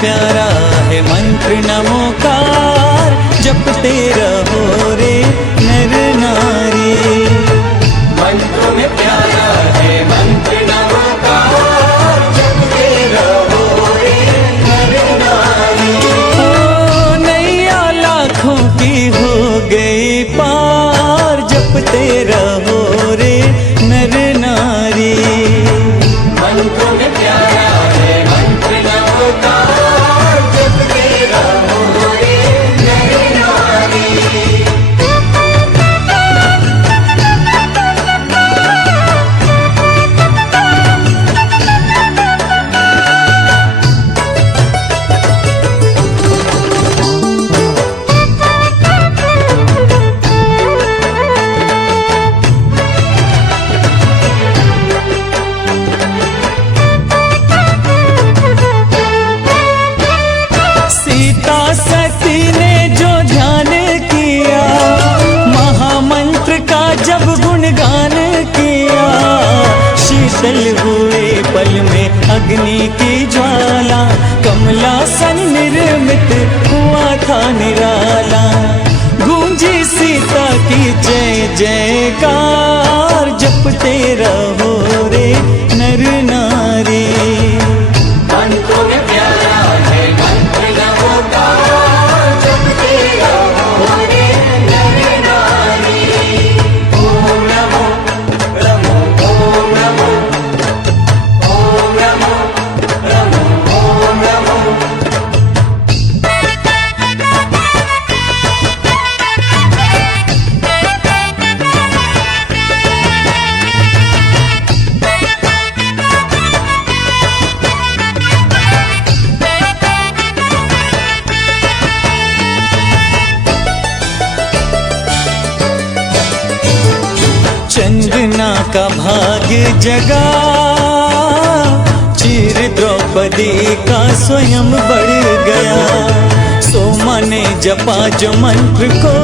प्यारा है मंत्र नमोकार, जपते रहो रे नर नारी। मंत्रों में प्यारा है मंत्र नमोकार, जपते रहो रे नर नारी। ओ नैया लाखों की हो गई पार, जपते रहो रे नर नारी। मंत्रों में प्यारा है मंत्र नमोकार, जपते रहो रे नर नारी। सीता सती ने जो ध्यान किया, महामंत्र का जब गुणगान किया, शीतल हुए पल में अग्नि की ज्वाला, कमलासन निर्मित हुआ था निराला। गूंजी सीता की जय जयकार, जपते रहो रे नर नारी। मंत्रों में प्यारा है मंत्र नमोकार, जपते रहो रे नर नारी। ओम नमो नमो ओम नमो ओम नमो नमो ओम नमो। चंदना का भाग्य जगा, चीर द्रौपदी का स्वयं बढ़ गया। सोमा ने जपा जो मंत्र को,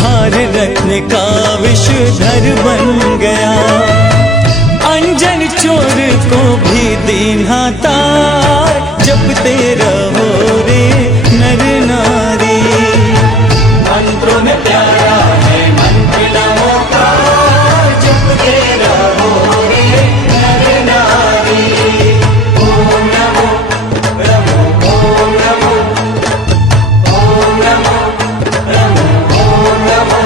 हार रत्न का विषधर बन गया। अंजन चोर को भी दीन्हा तार, जपते रहो रे नर नारी। मंत्रों में प्यारा है मंत्र नमोकार, जपते रहो रे नर नारी। ओम नमो नमो ओम नमो ओम नमो नमो ओम नमो।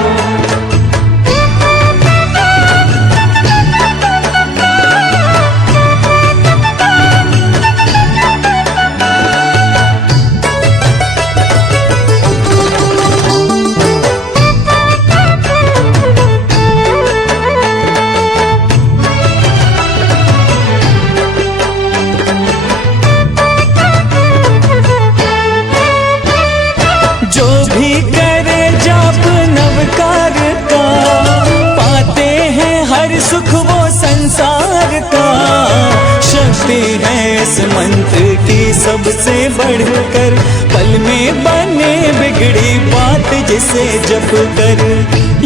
जो भी करे जाप नवकार का, पाते हैं हर सुख वो संसार का। शक्ति है इस मंत्र की सबसे बढ़कर, पल में बने बिगड़ी बात जिसे जप कर।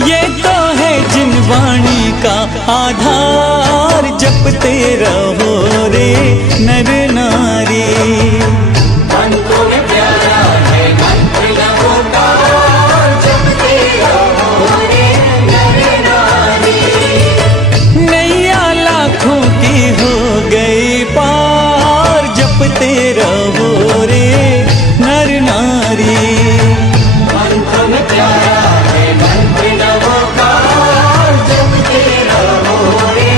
ये तो है जिन वाणी का आधार, जपते रहो रे नर नारी। मंत्रों में प्यारा है मंत्र नमोकार, जपते रहो रे नर नारी। नैया लाखों की हो गई पार, जपते रहो रे नर नारी। मंत्रों में प्यारा है मंत्र नमोकार, जपते रहो रे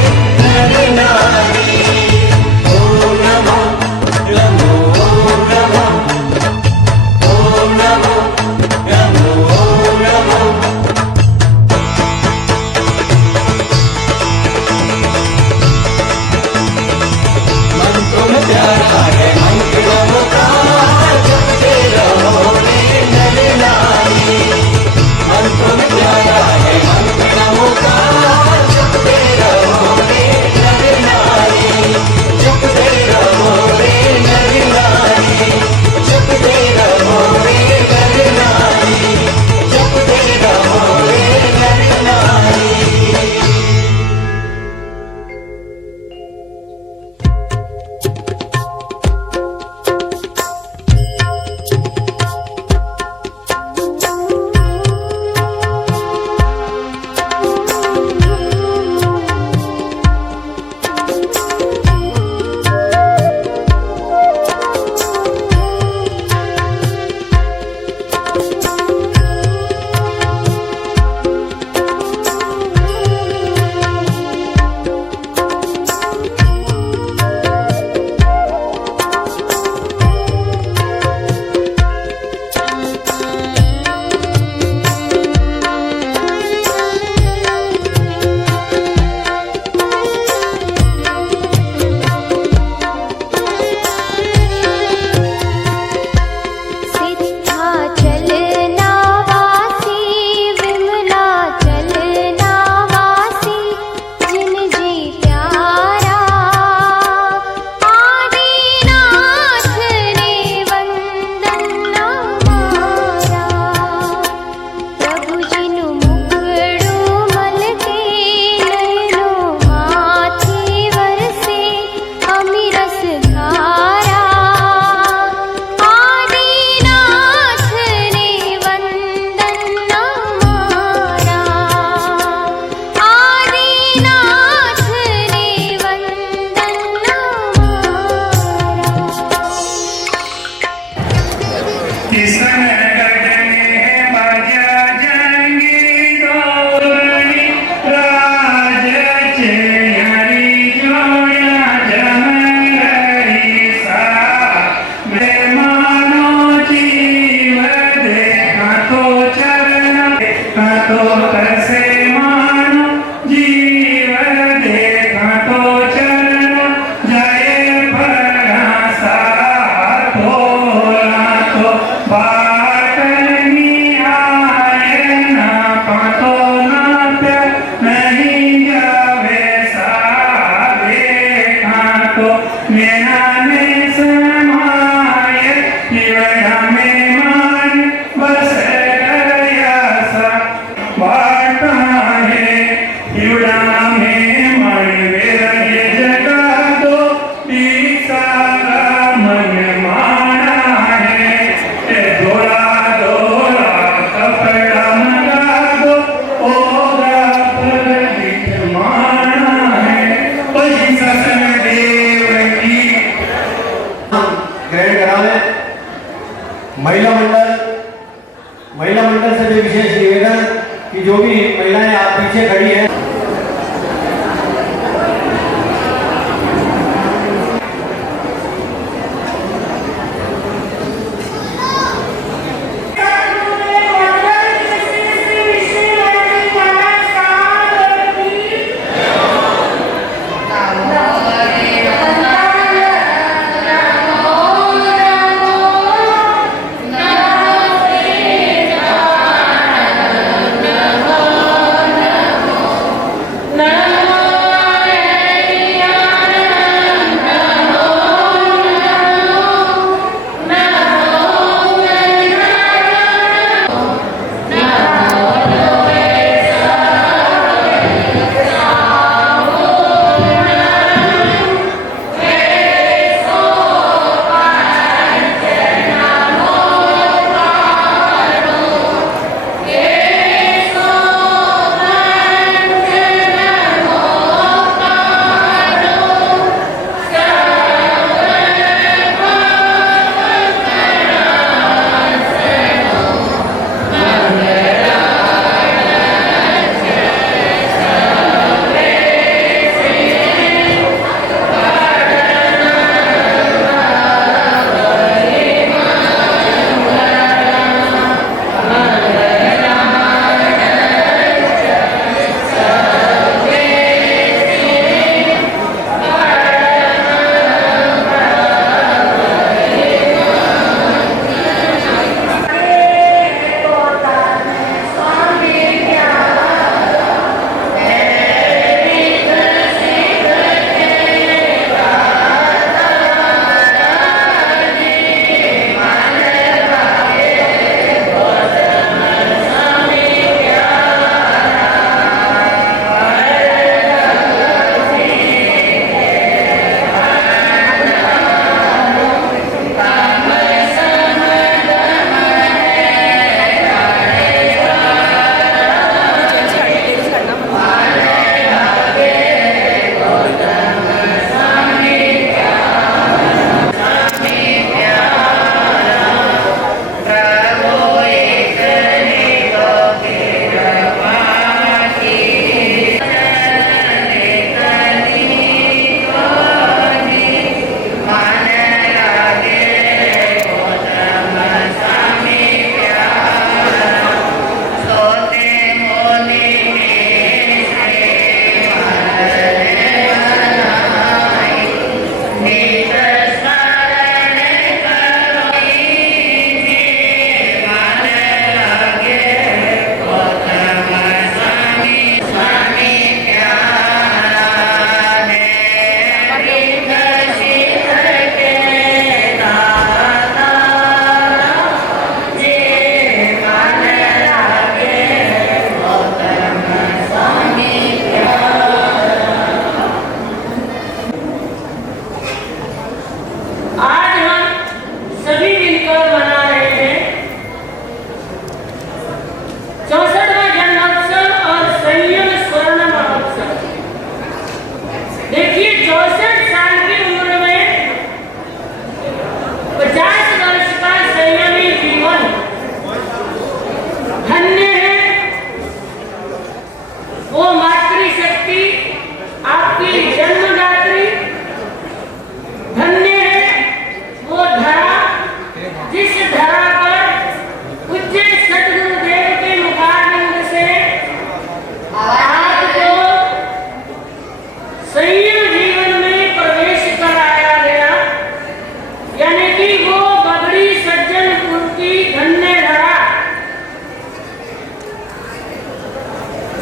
नर नारी। ओम नमो नमो महिला मंडल से भी विशेष निवेदन कि जो भी महिलाएं आप पीछे खड़ी हैं,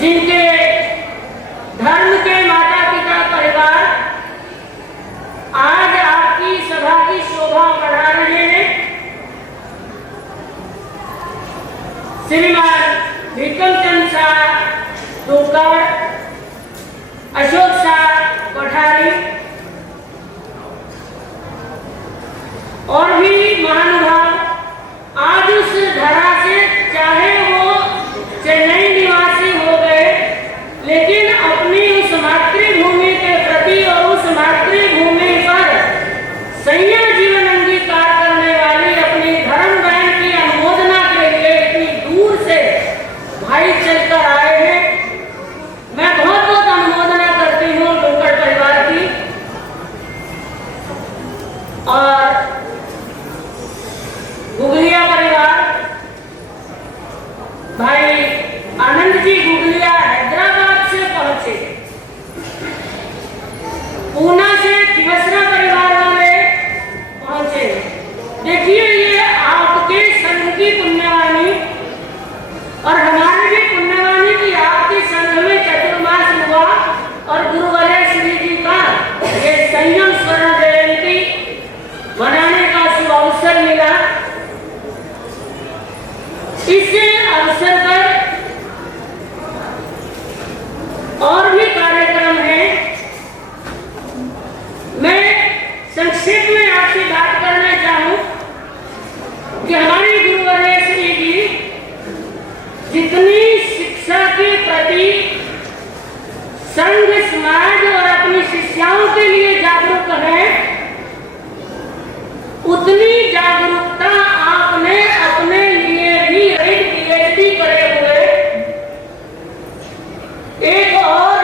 जिनके धर्म के माता पिता परिवार आज आपकी सभा की शोभा बढ़ा रहे हैं। श्रीमान विक्रमचंद शाह टोकर, अशोक शाह कोठारी और भी महानुभाव आज उस धरा से, चाहे वो चेन्नई निवासी हो गए, लेकिन अपनी उस मातृभूमि के प्रति और उस मातृभूमि पर संयम जीवन अंगीकार करने वाली अपनी धर्म बहन की अनुमोदना के लिए इतनी दूर भाई आनंद जी गुगलिया हैदराबाद से पहुंचे, पूना से दिवसरा परिवार वाले पहुंचे। देखिए ये आपके संघ की पुण्यवाणी और हमारी भी पुण्यवाणी की आपके संघ में चतुर्मास हुआ और गुरुवर्य श्री जी का ये संयम स्वर्ण जयंती मनाने का शुभ अवसर मिला। इस अवसर पर और भी कार्यक्रम है। मैं संक्षेप में आपसे बात करना चाहूं कि हमारी गुरुवर्य श्री जी जितनी शिक्षा के प्रति संघ समाज और अपनी शिष्याओं के लिए जागरूक है, उतनी जागरूकता आपने अपने लिए भी पीएचडी करे हुए एक और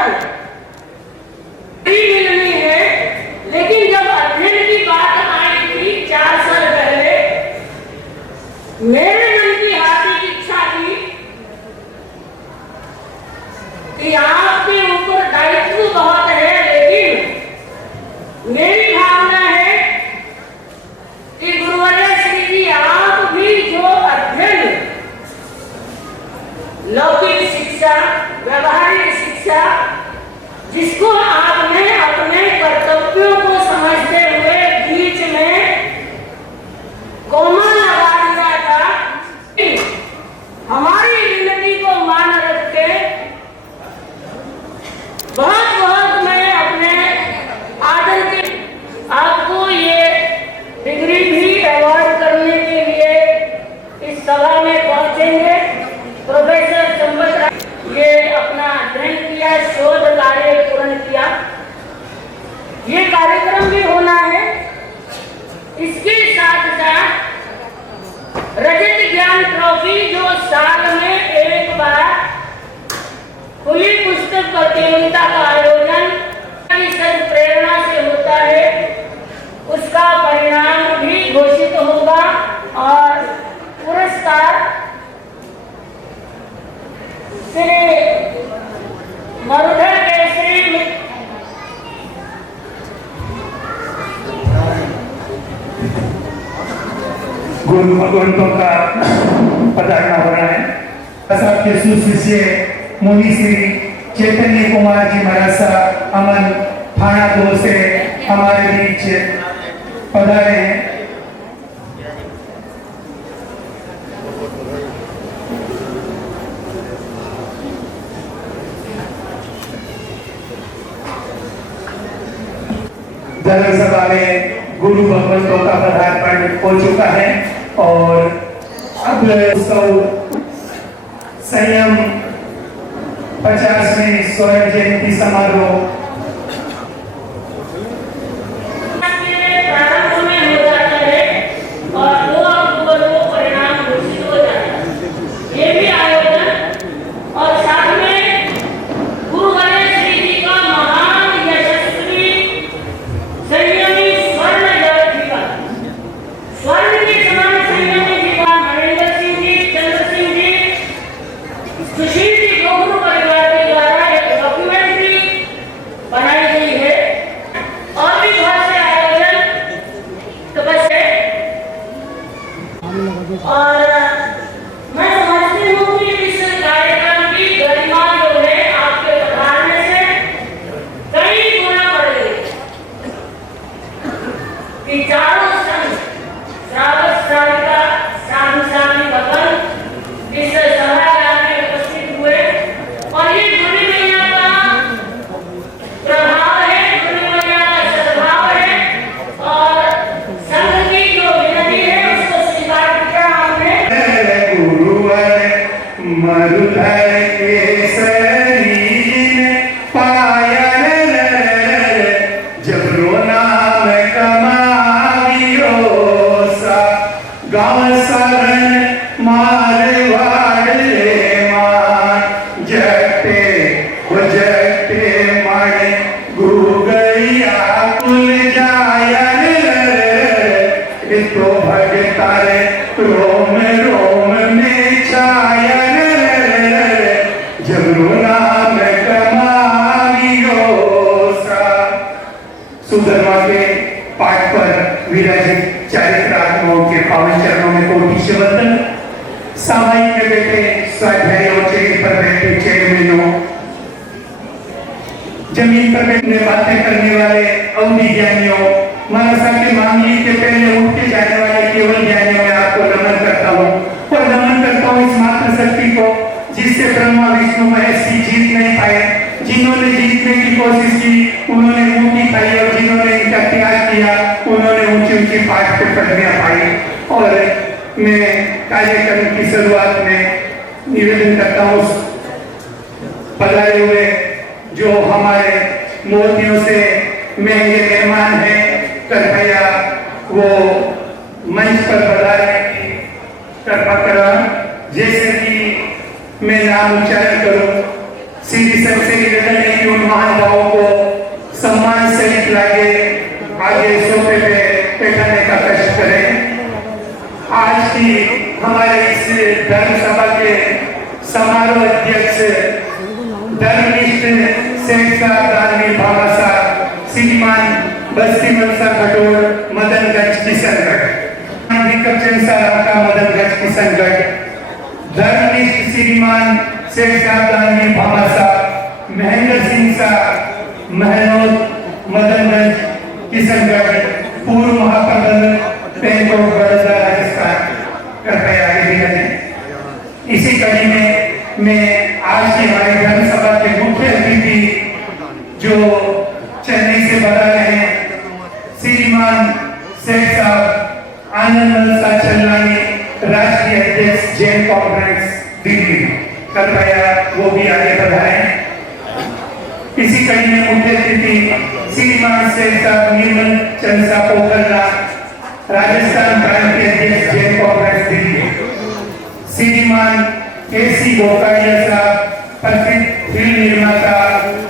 मिलनी है। लेकिन जब अध्ययन की बात आई थी 4 साल पहले, मेरे मन की हार्दिक इच्छा थी कि आपके ऊपर दायित्व बहुत है, लेकिन मेरी भावना है कि गुरुवर्य श्री जी आप भी जो अध्ययन, लौकिक शिक्षा, व्यवहारिक शिक्षा, जिसको आपने अपने कर्तव्यों को समझते हुए बीच में कोमा लगा दिया था, हमारी विनती को मान रख के बहुत बहुत मैं अपने आदर के आपको ये डिग्री भी अवार्ड करने के लिए इस सभा में पहुंचेंगे। प्रोफेसर संपत राय ये अपना अध्ययन किया, शोध कार्य पूर्ण किया, ये कार्यक्रम भी होना है। इसके साथ साथ रजत ज्ञान ट्रॉफी जो साल में एक बार खुली पुस्तक प्रतियोगिता का आयोजन सब प्रेरणा से होता है, उसका परिणाम भी घोषित होगा और पुरस्कार श्री मरुधर केसरी गुरु भगवंतों का पधारना हो रहा है। साहब के सुशिष्य मुनि श्री चैतन्य कुमार जी महाराज साहब अमन थाना 2 से हमारे बीच पधारे हैं। धर्म सभा में गुरु भगवंतों का पदार्पण हो चुका है और अब संयम 50वीं स्वर्ण जयंती समारोह प्रारंभ में हो जाता है और 2 अक्टूबर को परिणाम घोषित हो जाता है। ये भी आयोजन और साथ में गुरुवर्य श्री जी का महान यशस्वी संयमी स्वर्ण जीवन, स्वर्ण के समान संयमी जीवन महेंद्र सिंह जी, चंद्र सिंह जी, सुशील जी गुरु परिवार के द्वारा एक डॉक्यूमेंट्री बनाई गई है और भी बहुत से आयोजन तो बस है। और मैं समझती हूँ कि इस कार्यक्रम की गरिमा जो है आपके पधारने से कई गुना बढ़ गई कि चारों संघ श्रावक श्राविका साधु साधु भगवान इस सभागार में उपस्थित हुए और ये गुरु मैया का प्रभाव है, गुरु मैया का सद्भाव है और संघ की जो विनती है उसको स्वीकार किया हमने। गुरुवर मरुधर केसरी पायल जब रोना में कमावियो सा गाँव सरन मारवाड़ ले मान जटे मारे गुगैया कुल जायन तो भगतारे रोम रोम में छायन जमीन पर बैठने बातें करने वाले अवधि ज्ञानियों, मनसा के मांगलिक के पहले उठ के जाने वाले केवल ज्ञानियों में आपको नमन करता हूँ और नमन करता हूँ इस मात्र शक्ति को जिससे ब्रह्मा विष्णु महेश की जीत नहीं पाए। जिन्होंने जीतने की कोशिश की उन्होंने मुक्ति पाई और जिन्होंने इनका त्याग किया उन्होंने ऊंची ऊंची पाठ पे पदवियां पाई। और मैं कार्यक्रम की शुरुआत में निवेदन करता हूँ पधारे हुए जो हमारे मूर्तियों से महंगे मेहमान हैं, कृपया वो मंच पर पधारने की कृपा करा। जैसे कि मैं नाम उच्चारण करूं, सीधी सबसे निवेदन है कि उन महानुभावों को सम्मान सहित लागे आगे सोफे पे बैठाने का कष्ट करें। आज की हमारे इस धर्म सभा के समारोह अध्यक्ष धर्मनिष्ठ सेठ साहब दानवीर बाबा साहब श्रीमान बस्ती मनसा खटोल मदनगंज किशनगढ़, विक्रमचंद साहब का मदनगंज किशनगढ़, धर्मनिष्ठ श्रीमान सेठ साहब दानवीर बाबा साहब महेंद्र सिंह साहब महनौद मदनगंज किशनगढ़, पूर्व महाप्रबंधक बैंक ऑफ बड़ौदा राजस्थान, कृपया आगे भी करें। इसी कड़ी में मैं आज की हमारी धर्म सभा के मुख्य अतिथि जो चेन्नई से बता रहे हैं श्रीमान सेठ साहब आनंद चल्लानी, राष्ट्रीय अध्यक्ष जैन कॉन्फ्रेंस दिल्ली, कृपया वो भी आगे बढ़ाएं। इसी कड़ी में मुख्य अतिथि श्रीमान सेठ साहब निर्मल चंद साहब पोखरना, राजस्थान प्रांतीय अध्यक्ष जैन कॉन्फ्रेंस दिल्ली, श्रीमान केसी गोकारिया साहब प्रसिद्ध फिल्म निर्माता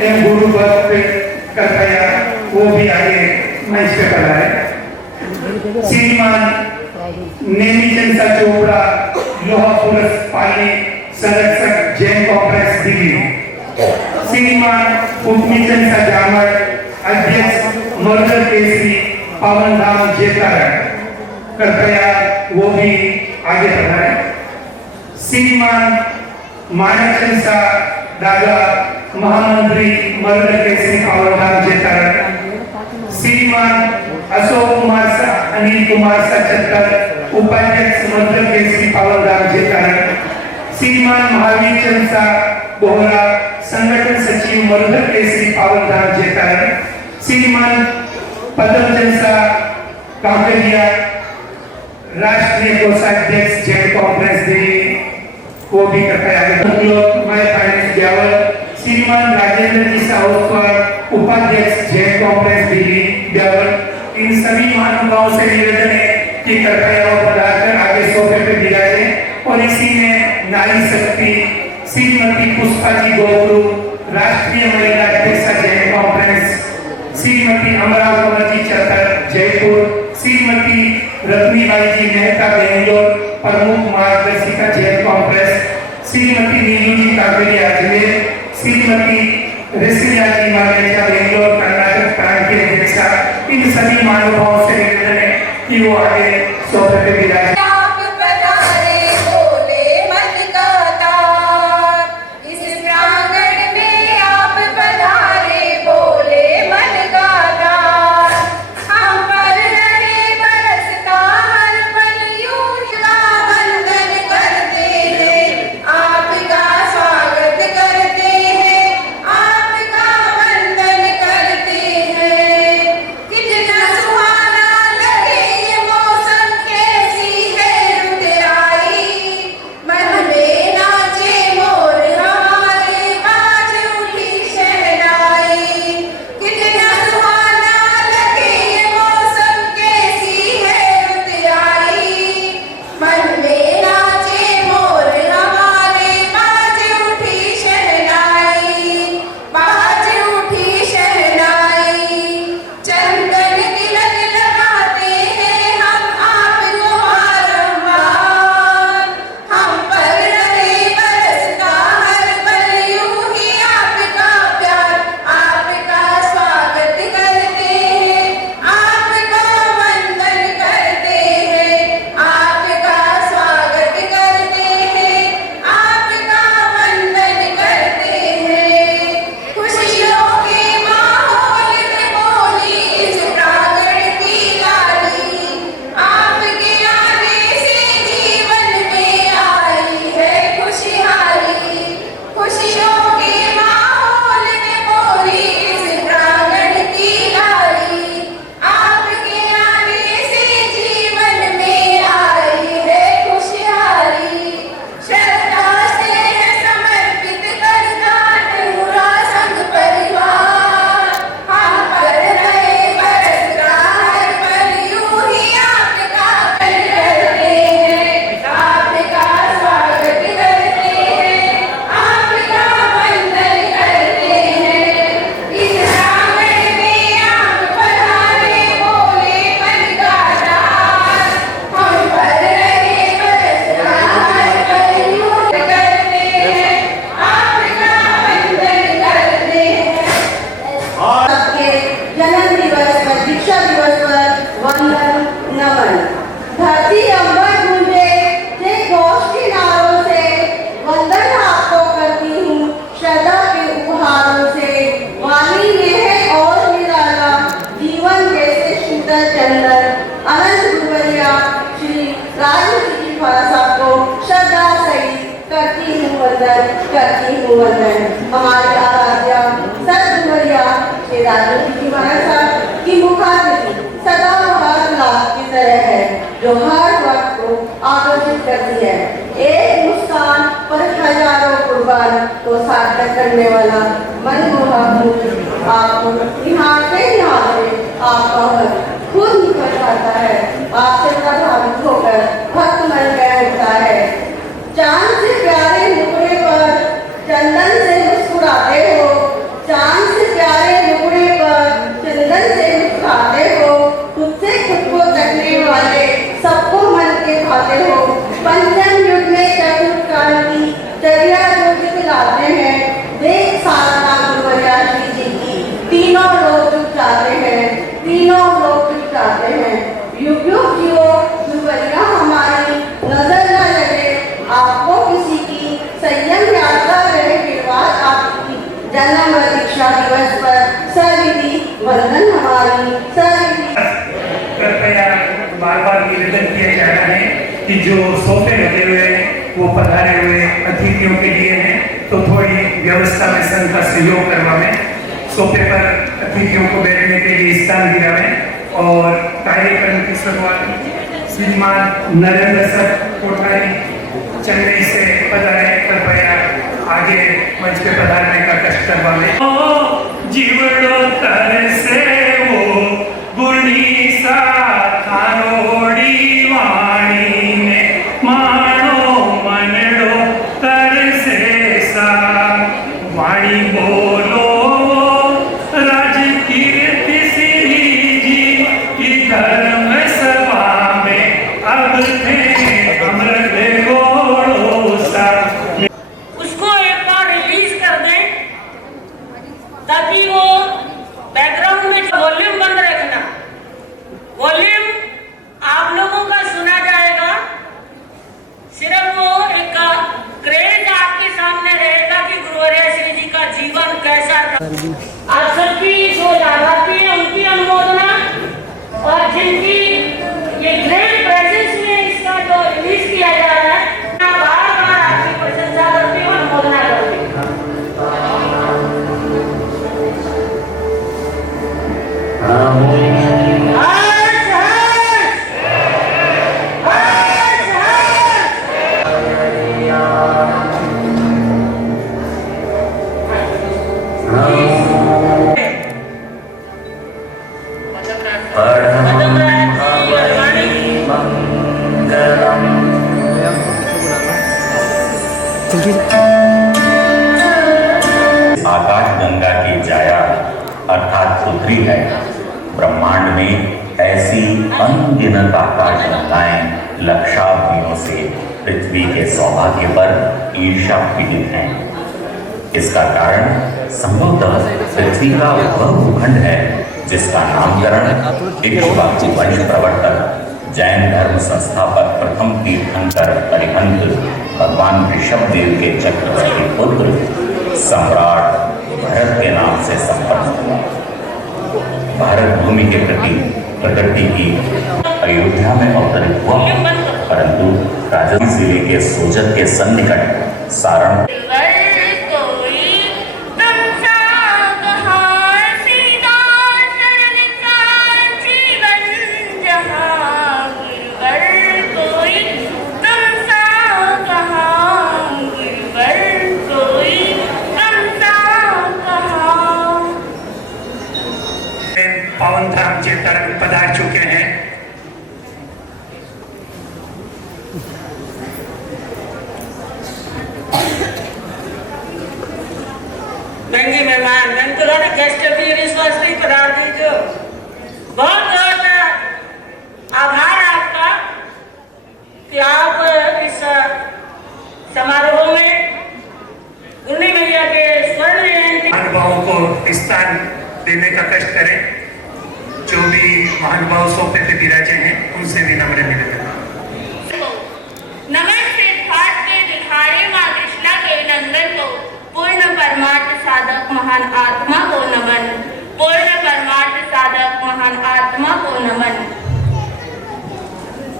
एवं गुरु भक्त, कृपया वो भी आगे मंच पे पधारे। श्रीमान नेमीचंद चोपड़ा, लोहा पुरुष पाली संरक्षक जैन कॉन्फ्रेंस दिल्ली, श्रीमान उपमीचंद जामर अध्यक्ष मर्दर केसरी पावन धाम जेतारण, कृपया वो भी आगे पधारे। श्रीमान मानचंद साहब दादा महामंत्री मर्दर केसरी पावन धाम जेतारण, श्रीमान अशोक कुमार शाह अनिल कुमार सचत्तर उपाध्यक्ष मर्दर केसरी पावन धाम जेतारण, श्रीमान महावीर चंद साहब बोहरा संगठन सचिव मरुधर केसरी पावन धाम जेतारण, श्रीमान पद्मचंद साहब कांकरिया राष्ट्रीय कोषाध्यक्ष जैन कॉन्फ्रेंस दिल्ली, वो भी कृपया श्रीमान राजेंद्र जी साहूकर उपाध्यक्ष जैन कॉन्फ्रेंस दिल्ली ब्यावर, इन सभी महानुभावों से निवेदन है कि कृपया वो पधारकर आगे सोफे पे बिराजे। और इसी में नारी शक्ति श्रीमती पुष्पा जी गोगरू, राष्ट्रीय महिला अध्यक्ष जैन कॉन्फ्रेंस, श्रीमती अमरावती जी चतर जयपुर, श्रीमती रत्नीबाई जी मेहता बेंगलोर प्रमुख मार्गदर्शिका जैन कॉन्फ्रेंस, श्रीमती नीलू जी कावेरी अजमेर, श्रीमती रसिया जी मालेचा बेंगलोर कर्नाटक प्रांतीय अध्यक्षा, इन सभी महानुभावों से निवेदन है कि वो आगे सोफे पे बिराजे। कितना सुहाना लगे ये मौसम, कैसी हूँ वंदन, करती हूँ वंदन। हमारे आराध्या सदगुरुवर्या श्री राजू जी महाराज साहब की मुखाग्नि सदा हर लाभ की तरह है, जो हर वक्त को आकर्षित करती है। एक मुस्कान पर हजारों कुर्बान को सार्थक करने वाला मनमोहक मुख आपको निहारते निहारते आपका मन खुद निकल जाता है। आपसे प्रभावित होकर भक्त मन कह उठता है। चांद से प्यारे मुखड़े पर चंदन से मुस्कुराते हो, चांद से प्यारे मुखड़े पर चंदन से मुस्कुराते हो, खुद से खुद को तकने वाले सबको मन के भाते हो। पंचम युग में चतुर्थ काल की चर्या जो दिखलाते हैं, देख साधना गुरुवर्या श्री जी की तीनों लोग झुक जाते हैं, तीनों लोग झुक जाते हैं। युग युग जियो गुरुवर्या हमारी नजर न लगे आपको किसी की, संयम यात्रा रहे विवाद आपकी। जन्म व दीक्षा दिवस पर सविधि वंदन हमारी सविधि। कृपया बार बार निवेदन किया जा रहा है कि जो सोफे लगे हुए हैं वो पधारे हुए अतिथियों के लिए हैं, तो थोड़ी व्यवस्था में संघ का सहयोग करवाएं। सोफे पर अतिथियों को बैठने के लिए स्थान दिलावें और कार्यक्रम की शुरुआत श्रीमान नरेंद्र सर कोठारी चेन्नई से पधारे, कृपया आगे मंच पे पधारने का कष्ट करवाएं। जीवड़ो तर से वो गुणी सा थारोड़ी वाणी में मानो मनड़ो तर से सा वाणी बोलो राज कीर्ति श्री जी की धर्म सभा में अब थे अमृत गोड़ो सा। उसको एक बार रिलीज कर दें ताकि वो बैकग्राउंड में वॉल्यूम बंद रखना, वॉल्यूम आप लोगों का सुना जाएगा, सिर्फ वो एक क्रेज आपके सामने रहेगा कि गुरुवर्या श्री जी का जीवन कैसा था। आप सबकी जो लाभार्थी है उनकी अनुमोदना और जिनकी ये ग्रेट प्रेजेंस में इसका जो रिलीज किया जा रहा है, बार बार आपकी प्रशंसा करती हूँ, अनुमोदना करती हूँ। आकाश गंगा की जाया अर्थात पुत्री है। ब्रह्मांड में ऐसी अनगिनत आकाश गंगाएं लक्षावधियों से पृथ्वी के सौभाग्य पर ईर्ष्या पीड़ित हैं। इसका कारण संभवतः पृथ्वी का वह भूखंड है जिसका नामकरण इक्ष्वाकु वंश प्रवर्तक जैन धर्म संस्थापक प्रथम तीर्थंकर अरिहंत भगवान ऋषभदेव के चक्रवर्ती पुत्र सम्राट भरत के नाम से संपन्न हुआ। भारत भूमि के प्रति प्रकृति की अयोध्या में अवतरित हुआ, परंतु राजस्थान जिले के सोजत के सन्निकट सारण पावन धाम चेतन पधार चुके हैं। महंगे मेहमान नंदुरानी गेस्ट ऑफ यूनिवर्सिटी पधार दीजिए। बहुत बहुत आभार आपका कि आप इस समारोह में गुरनी मैया के स्वर्ण जयंती महानुभावों को स्थान देने का कष्ट करें। जो भी महानुभाव सोफे पे विराजे हैं उनसे भी नम्र निवेदन। नमस्ते घाट के दिखाड़े माँ कृष्णा के नंदन को, पूर्ण परमार्थ साधक महान आत्मा को नमन, पूर्ण परमार्थ साधक महान आत्मा को नमन।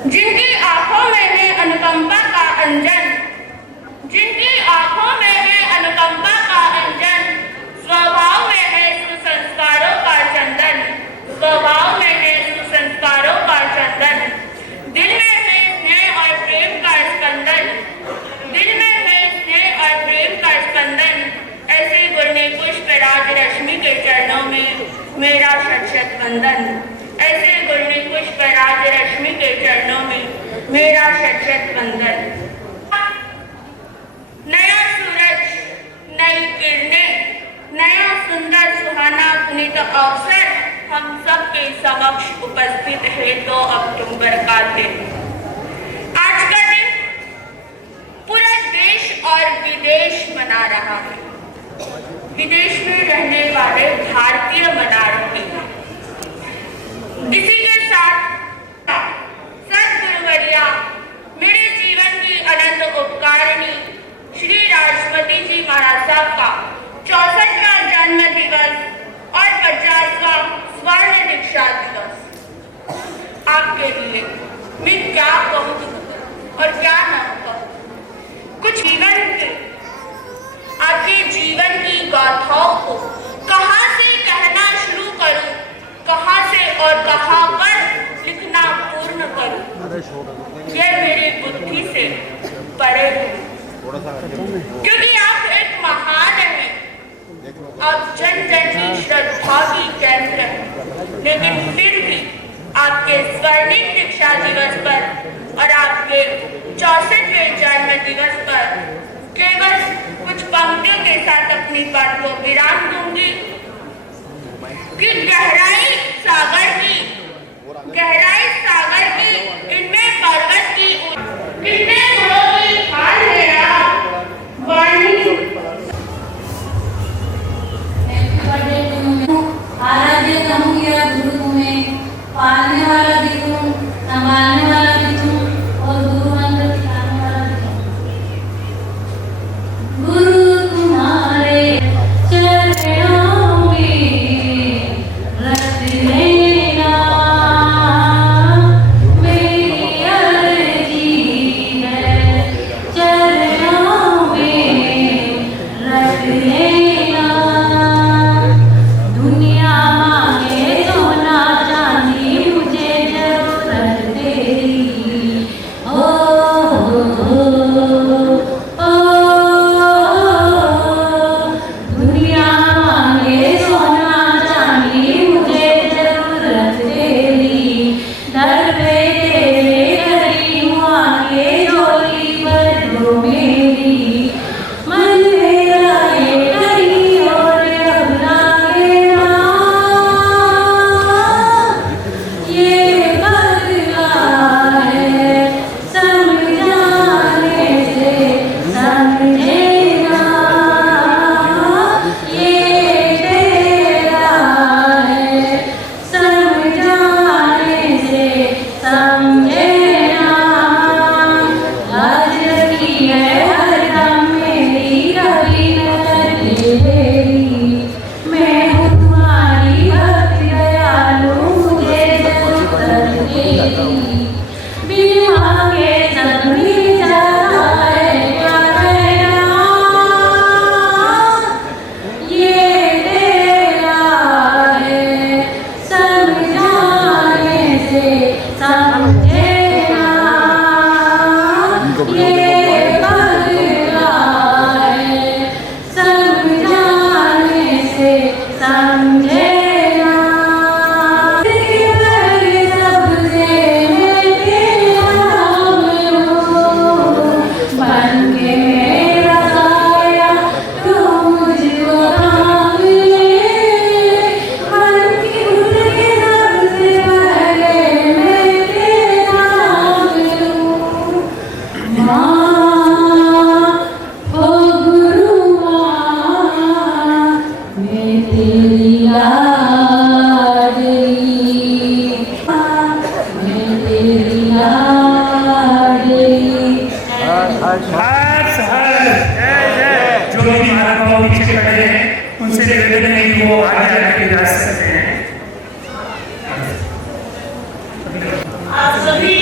जिनकी आंखों में है अनुकंपा का अंजन, जिनकी आंखों रश्मि के चरणों में मेरा शत शत वंदन। ऐसे गुरनी पुष्प राज रश्मि के चरणों में मेरा शत शत वंदन। नया सूरज, नई किरणें, नया सुंदर सुहाना पुनीत अवसर हम सबके समक्ष उपस्थित है 2 अक्टूबर का दिन। आज का दिन पूरा देश और विदेश मना रहा है। विदेश में रहने वाले भारतीय मना रहे हैं। इसी के साथ सदगुरुवर्या मेरे जीवन की अनंत उपकारिणी श्री राष्ट्रपति जी महाराज साहब का 64वां जन्म दिवस और 50वां स्वर्ण दीक्षा दिवस। आपके लिए मैं क्या कहूँ और क्या न कहूँ। कुछ जीवन के आपके जीवन की गाथाओं को कहाँ से कहना शुरू करूं, कहाँ से और कहाँ पर लिखना पूर्ण करूं, यह मेरी बुद्धि से परे है। क्योंकि आप एक महान हैं, आप जन जन की श्रद्धा की केंद्र हैं, लेकिन फिर भी आपके स्वर्णिम दीक्षा दिवस पर और आपके 64वें जन्म दिवस पर केवल कुछ पंक्तियों के साथ अपनी बात को विराम दूंगी कि गहराई सागर की इनमें पर्वत की कितने गुणों की खान है आप वाणी। आराध्य कहूँ या गुरु तुम्हें, पालने वाला भी तुम, संभालने वाला भी तुम और गुरु मंत्र सिखाने वाला भी तुम। गुरु तुम्हारे चरणों में रख लेना मेरी अर्जी है, चरणों में रख लेना। दुनिया मांगे सोना चांदी मुझे जरूरत तेरी, ओ दुनिया मांगे सोना चांदी मुझे जरूरत तेरी। दर पे तेरे खड़ी हूँ आके झोली भर दो मेरी। मन मेरा ये कहीं और अब लागे ना, ये बदला है समझाने से समझेगा, ये तेरा है समझाने से समझेगा। आज रखी है हरदम मेरी कभी नजर तेरी, मैं हूँ तुम्हारी भक्त दयालु मुझे जरूरत तेरी। बिना के सब मिल जाता है क्या कहना, ये तेरा है समझाने से समझेगा, ये बदला है समझाने से समझेगा। सबसे मैं तेरा हूँ, बन के मेरा साया तू मुझको थाम ले, बन के उसके सबसे पहले मैं तेरा हूँ। माँ हो गुरु माँ, मैं तेरी लाडली, मैं तेरी लाडली। जो भी महानुभाव पीछे खड़े हैं उनसे निवेदन है कि वो आगे आके जा सकते हैं। आप सभी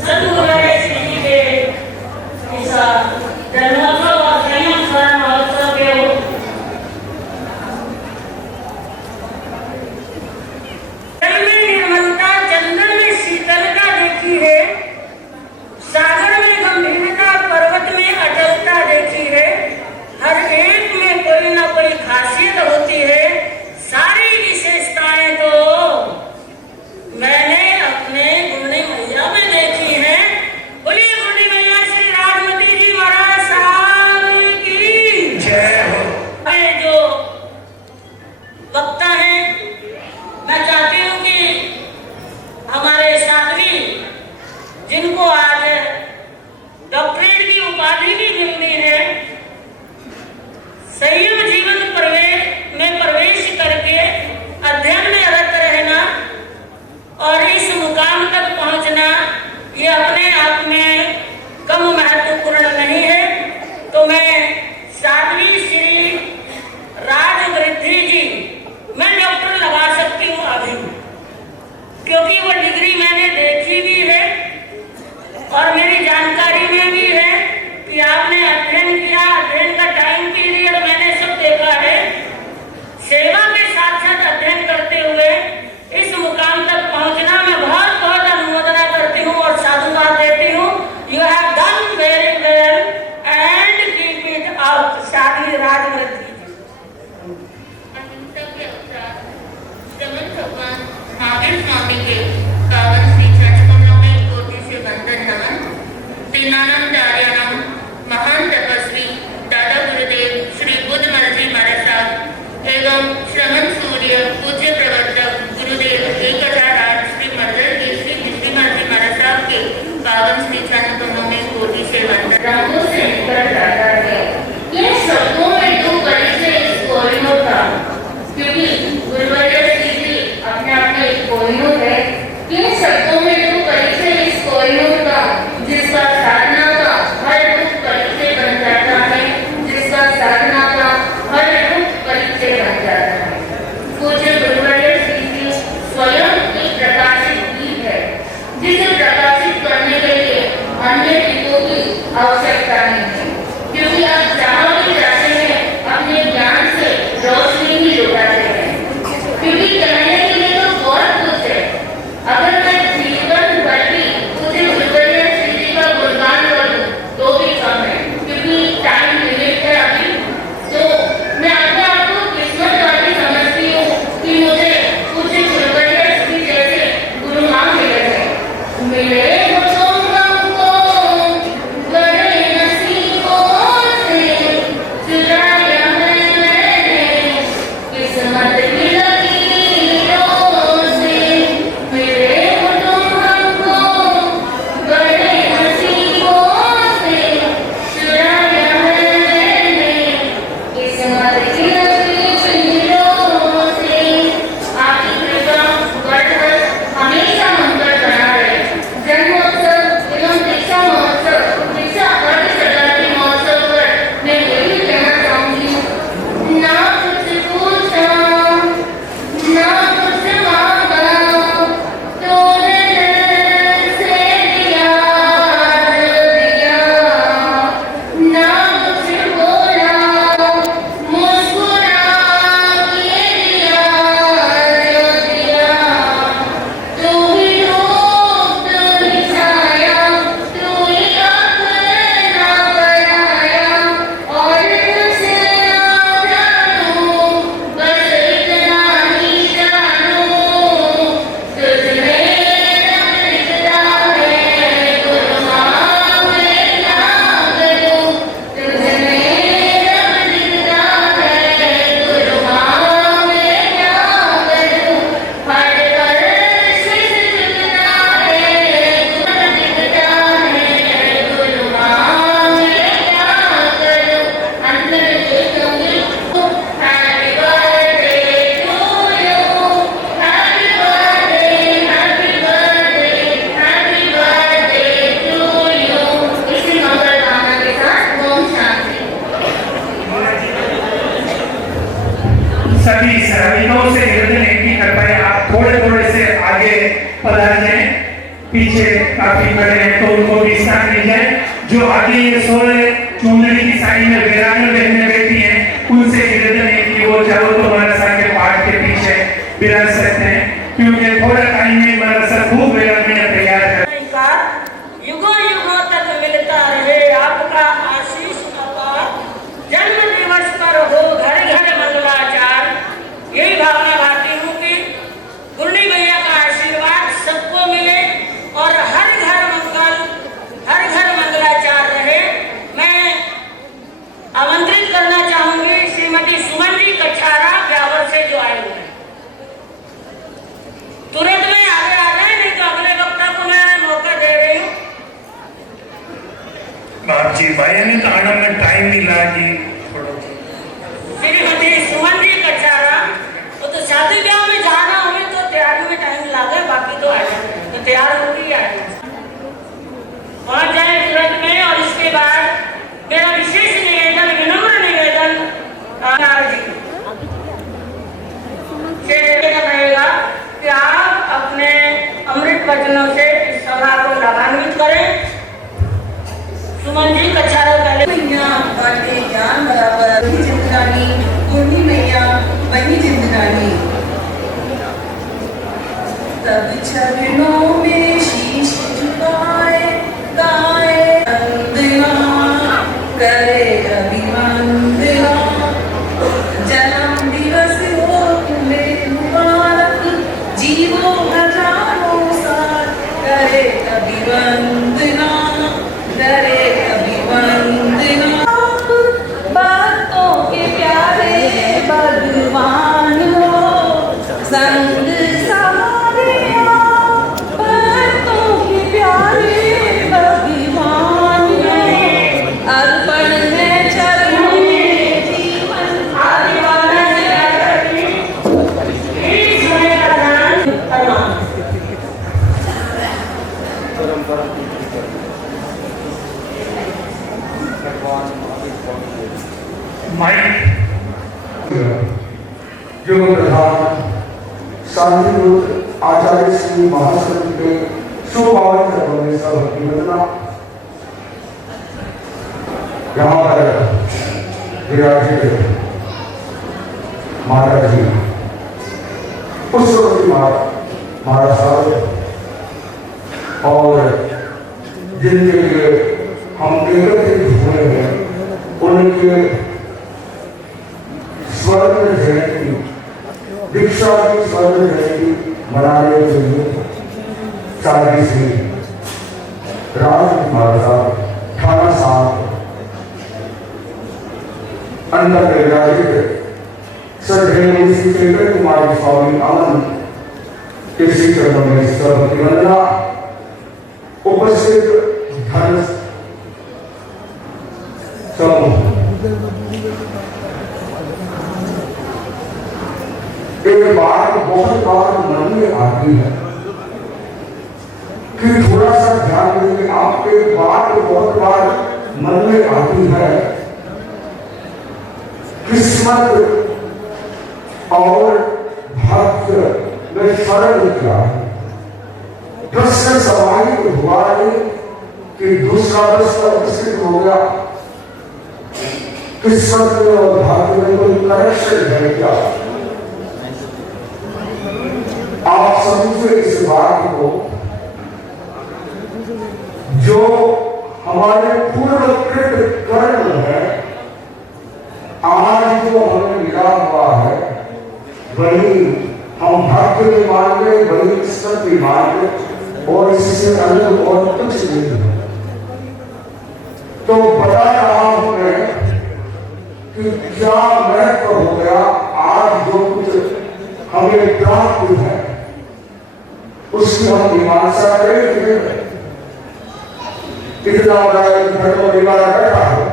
सदगुरुवर्य श्री जी के इस जन्मोत्सव और संयम स्वर्ण महोत्सव के जल में निर्मलता, चंदन में शीतलता देखी है, सागर में गंभीरता, पर्वत में अटलता देखी है। हर एक में कोई ना कोई खासियत शादी राजव्रत जी। अहिंसा के अवतार श्रवण भगवान महावीर स्वामी के पावन श्री चरण कमलों में कोटि से वंदन नमन। दीनानंद आर्यानम महान तपस्वी दादा गुरुदेव श्री बुद्धमल जी महाराज साहब एवं श्रवण सूर्य पूज्य प्रवर्तक गुरुदेव 1008 श्री मर्दल जी श्री विष्णुमल जी महाराज साहब के पावन श्री चरण कमलों में कोटि से वंदन। रंगों से निकल जाता है ये शब्दों में जो परिचय इस कोहिनूर का, क्योंकि गुरुवर्य श्री जी अपने आप में एक कोहिनूर है। इन शब्दों में जो परिचय इस कोहिनूर का, जिसका साधना का हर रूप परिचय बन जाता है, जिसका साधना का हर रूप परिचय बन जाता है। पूज्य गुरुवर्य श्री जी स्वयं एक प्रकाशित दीप है, जिसे प्रकाशित करने के लिए अन्य दीपों की आवश्यकता नहीं है, क्योंकि आप जहाँ भी जाते हैं अपने ज्ञान से रोशनी ही लुटाते हैं। क्योंकि कहने के लिए तो बहुत कुछ है, अगर मैं जीवन भर भी मुझे गुरुवर्य श्री जी का गुणगान करूं तो भी कम है, क्योंकि टाइम लिमिट है अभी। तो मैं अपने आप को किस्मत वाली समझती हूँ कि मुझे पूज्य गुरुवर्य श्री जैसे गुरु माँ मिले हैं। मिले हो तुम हमको बड़े नसीबों से, चुराया है मैंने किस्मत की लकीरों से। मिले हो तुम हमको बड़े नसीबों से, चुराया है मैंने किस्मत की लकीरों से। आपकी कृपा बढ़कर हमेशा मंगल बना रहे। जन्मोत्सव एवं दीक्षा महोत्सव, दीक्षा अर्ध शताब्दी महोत्सव पर मैं यही कहना चाहूंगी, ना कुछ पूछा ना कुछ मांगा, तूने दिल से दिया दिया। ना कुछ बोला मुस्कुरा के दिया दिया। तू ही रूप तू ही छाया, तू ही अपना बनाया। और तुझसे ना जानूं बस इतना ही जानूं, तुझ में रब दिखता है गुरु माँ मैं क्या करूं। तुझ में रब दिखता है गुरु माँ मैं क्या करूं। हर पल शीश झुकता है गुरु दिखता है गुरु माँ मैं क्या करूं। अंत में लिखूंगी happy birthday to you, happy birthday happy birthday happy birthday to you. इसी मंगल कामना के साथ ओम शांति। सभी श्रमिकों से निवेदन है कि कृपया आप थोड़े थोड़े से आगे पधार जाएं। पीछे काफी खड़े हैं तो उनको भी स्थान दी जाए। जो आगे ये सोए चुंदड़ी की साड़ी में वीरांगना बहनें बैठी हैं, उनसे निवेदन है कि वो चाहो तो मदरसा के पाठ के पीछे विराज सकते हैं, क्योंकि थोड़ा टाइम में मदरसा खूब वीरांगना तैयार है। युगों युगों तक मिलता रहे आपका आशीष अपार। जन्म दिवस पर हो घर घर मंगलाचार। यही भावना भाती हूँ कि गुरनी भैया का आशीर्वाद सबको मिले और हर घर मंगल हर घर मंगलाचार रहे। मैं आमंत्रित करना चाहूंगी श्रीमती सुमन जी कछारा ब्यावर से जो आए हुए हैं, तुरंत में आगे आ जाए, नहीं तो अगले वक्ता को मैं मौका दे रही हूँ। बाप जी भाई ने तो आना में टाइम मिला जी थोड़ा। श्रीमती सुमन जी कछारा, वो तो शादी ब्याह में जाना हुई तो तैयारी में टाइम लगे, बाकी तो आ जाए तो तैयार होगी आ जाए पहुंच जाए तुरंत में। और इसके बाद मेरा विशेष निवेदन विनम्र निवेदन जी से रहेगा कि आप अपने अमृत वचनों से इस सभा को लाभान्वित करें। सुमन जी कछारा पहले बर्थडे ज्ञान माइक जो प्रधान शांतिदूत आचार्य श्री महासंत के सुपावन चरणों में सब भक्ति वंदना। यहाँ पर विराजित माता जी पुष्पवती महाराज साहब और जिनके लिए हम एकत्रित हुए हैं उनके स्वर्ण जयंती दीक्षा की स्वर्ण जयंती मनाने के लिए चाली श्री राजकुमार साहब थाना साहब अंदर विराजित श्रद्धेय श्री चैतन्य कुमार स्वामी अमन के श्री चरणों में सब भक्ति वंदना। उपस्थित धन समूह एक बात बहुत बार मन में आती है कि थोड़ा सा ध्यान देंगे। आप एक बात बहुत बार मन में आती है, किस्मत और भाग्य में फर्क क्या है। प्रश्न समाहित हुआ है कि दूसरा प्रश्न उपस्थित हो गया, किस्मत में और भाग्य में कोई कनेक्शन है क्या। आप समझे इस बात को, जो हमारे पूर्वकृत कर्म है आज जो हमें मिला हुआ है वही हम भाग्य भी मान रहे, वही किस्मत भी मान रहे और इससे अलग और कुछ नहीं है। तो बता रहा हूं मैं कि क्या महत्व हो गया आज जो कुछ हमें प्राप्त है उसकी हम मीमांसा करें। इतना बड़ा घर को परिवार बैठा है,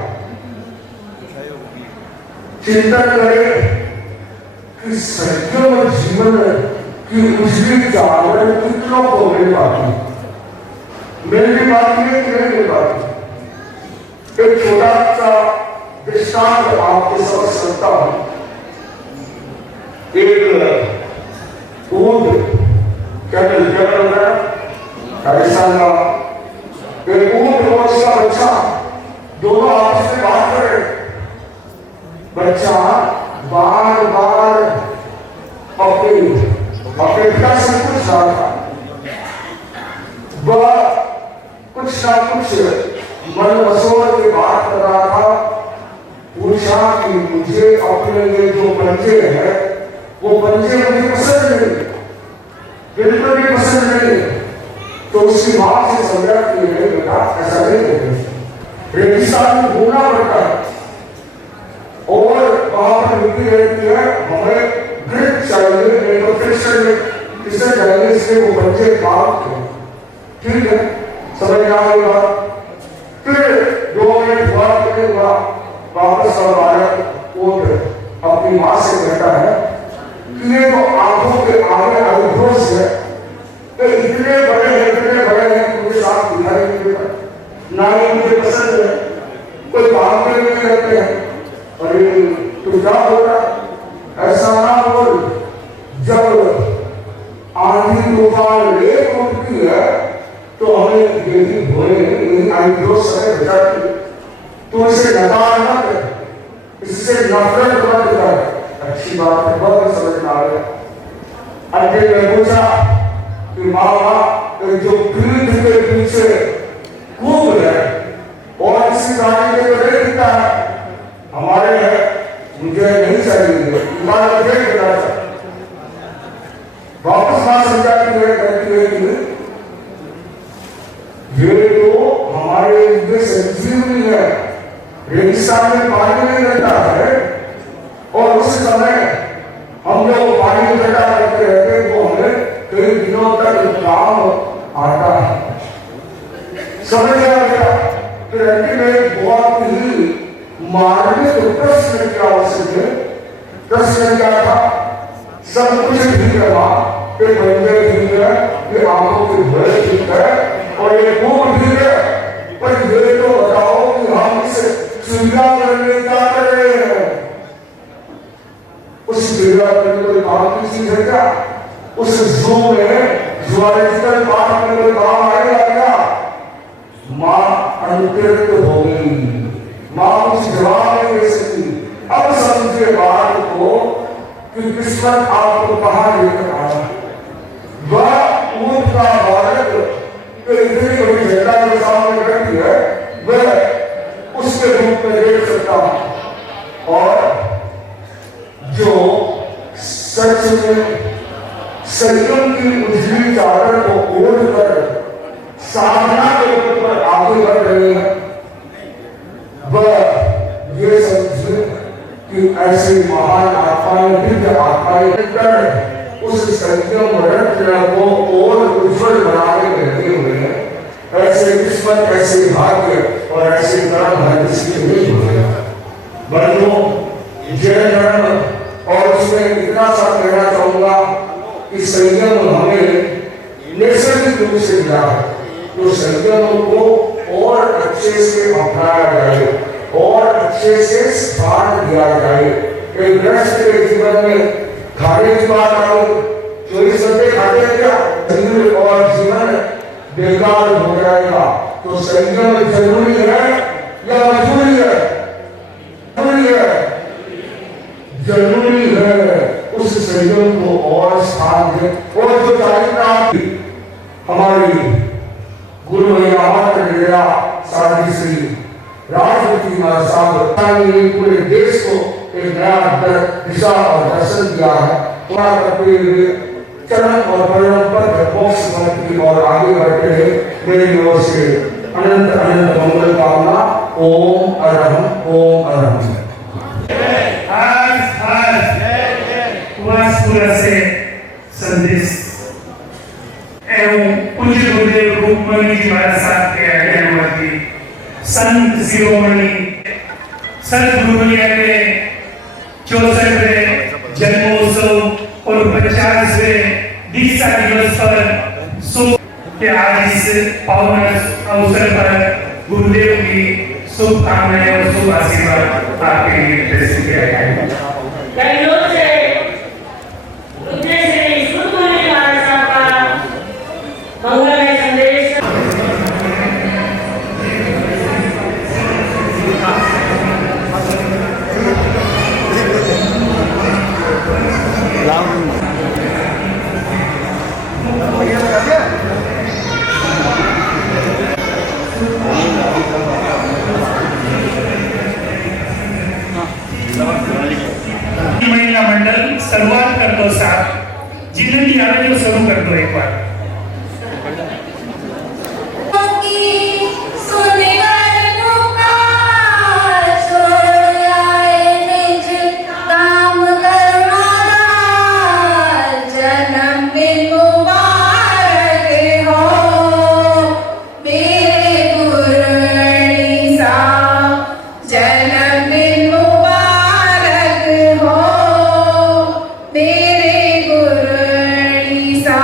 चिंतन करें कि सज्जन जीवन की उजली चावल कितनों को मिल पाती, मिल पाती है कि नहीं मिल पाती। एक छोटा सा दृष्टांत आपके समक्ष रखता हूं। एक ऊंट जंगल राजस्थान का एक ऊंट और उसका बच्चा दोनों आपस में बात कर रहे। बच्चा बार बार अपने पिता से पूछ रहा था, वह कुछ ना कुछ मन मसोर की बात कर रहा था। पूछा कि मुझे अपने ये जो पंजे हैं वो पंजे मुझे पसंद नहीं, बिल्कुल भी पसंद नहीं। तो उसकी मां से समझा कि नहीं बेटा ऐसा नहीं करते, रेगिस्तान में घूमना पड़ता है और वहां पर मिट्टी रहती है, हमें ग्रिप चाहिए, नहीं तो फ्रिक्शन में किससे जाएंगे, इसलिए वो बच्चे काम ठीक है समझ में आएगा। फिर 2 मिनट बाद हुआ वापस और आया ऊंट अपनी मां से कहता है कि ये तो आंखों के आगे आईब्रोज है, इतने बड़े हैं कि मुझे साफ दिखाई नहीं देता, ना ही मुझे पसंद है, कोई काम में नहीं रहते हैं। अरे तू क्या बोल रहा, ऐसा ना बोल। जब आंधी तूफान एक उठती है तो हमें यही भोले यही आईब्रोज समय बचाती है, तो इसे नकार ना कर, इससे नफरत मत कर। अच्छी बात है, बहुत समझ में आ गया। अंतिम में पूछा कि मामा जो पीठ के पीछे कूद है और किसी प्राणी के बड़े दिखता है, हमारे है, मुझे नहीं चाहिए, वापस बात समझाती है, कहती है कि ये तो हमारे लिए संजीवनी है। रेगिस्तान में पानी नहीं रहता है और उस समय हम लोग पानी इकट्ठा करते रहते तो हमें कई दिनों तक काम आता है। समझ गया? फिर में बहुत ही मार्मिक प्रश्न किया उसने। प्रश्न क्या था? सब कुछ ठीक है मां, ये बंदे ठीक है, ये आंखों के भय ठीक है और ये मुंह ठीक है, पर ये तो बताओ कि हम इस चिंता करने क्या कर रहे हैं। सेवा करने कोई काम की चीज है क्या? उस जू में जुआलॉजिकल पार्क में कोई काम आएगा क्या? माँ अनुकृत हो गई, माँ कुछ जवाब नहीं दे सकती। अब समझे बात को कि किस्मत आपको कहाँ लेकर आया। वह ऊंट का बालक जो इतनी बड़ी जनता के सामने बैठी है, वह उसके रूप में देख सकता हूं। और जो सच में संयम की उजली चादर को ओढ़ कर साधना के ऊपर आगे बढ़ रहे हैं, वह ये समझे कि ऐसी महान आत्माएं, दिव्य आत्माएं कर उस संयम रत्न को और उज्जवल बनाने में लगे हुए हैं। ऐसे किस्मत, ऐसे भाग्य और ऐसे कर्म है जिसके नहीं हुए। बंधुओं, जैन धर्म और उसमें इतना सा कहना चाहूंगा कि संयम हमें नैसर्गिक रूप से मिला है, तो संयम को और अच्छे से अपनाया जाए और अच्छे से स्थान दिया जाए। एक गृहस्थ के जीवन में खाने की बात आओ, 24 घंटे खाते हैं क्या? शरीर और जीवन बेकार हो जाएगा। तो संयम जरूरी है या मजबूरी है? जरूरी है, जरूरी है। उस संयम को और स्थान दे। और जो चारित्रा हमारी गुरु मैया माता साधी श्री राजवती माँ साहब ने पूरे देश को एक नया दिशा और दर्शन दिया है। पूरा करते हुए चरण और परम पद मोक्ष की और आगे बढ़ते हैं। मेरी ओर से अनंत अनंत मंगल कामना। ओम अरहम, ओम अरहम। आज वासपुरा से संदेश एवं पूज्य गुरुदेव रूपमणि जी महाराज साहब के आज्ञानुवर्ती संत शिरोमणि सदगुरुवर्य के 64वें जन्मोत्सव और 50वें दीक्षा दिवस पर शुभ के आज इस पावन अवसर पर गुरुदेव की शुभकामनाएं और शुभ आशीर्वाद आपके लिए पेश किया जाएगा। मंगलमय संदेश महिला मंडल शुरुआत कर दो साहब, जिन्हें आवे जो शुरू कर दो एक बार। मेरे गुरु सा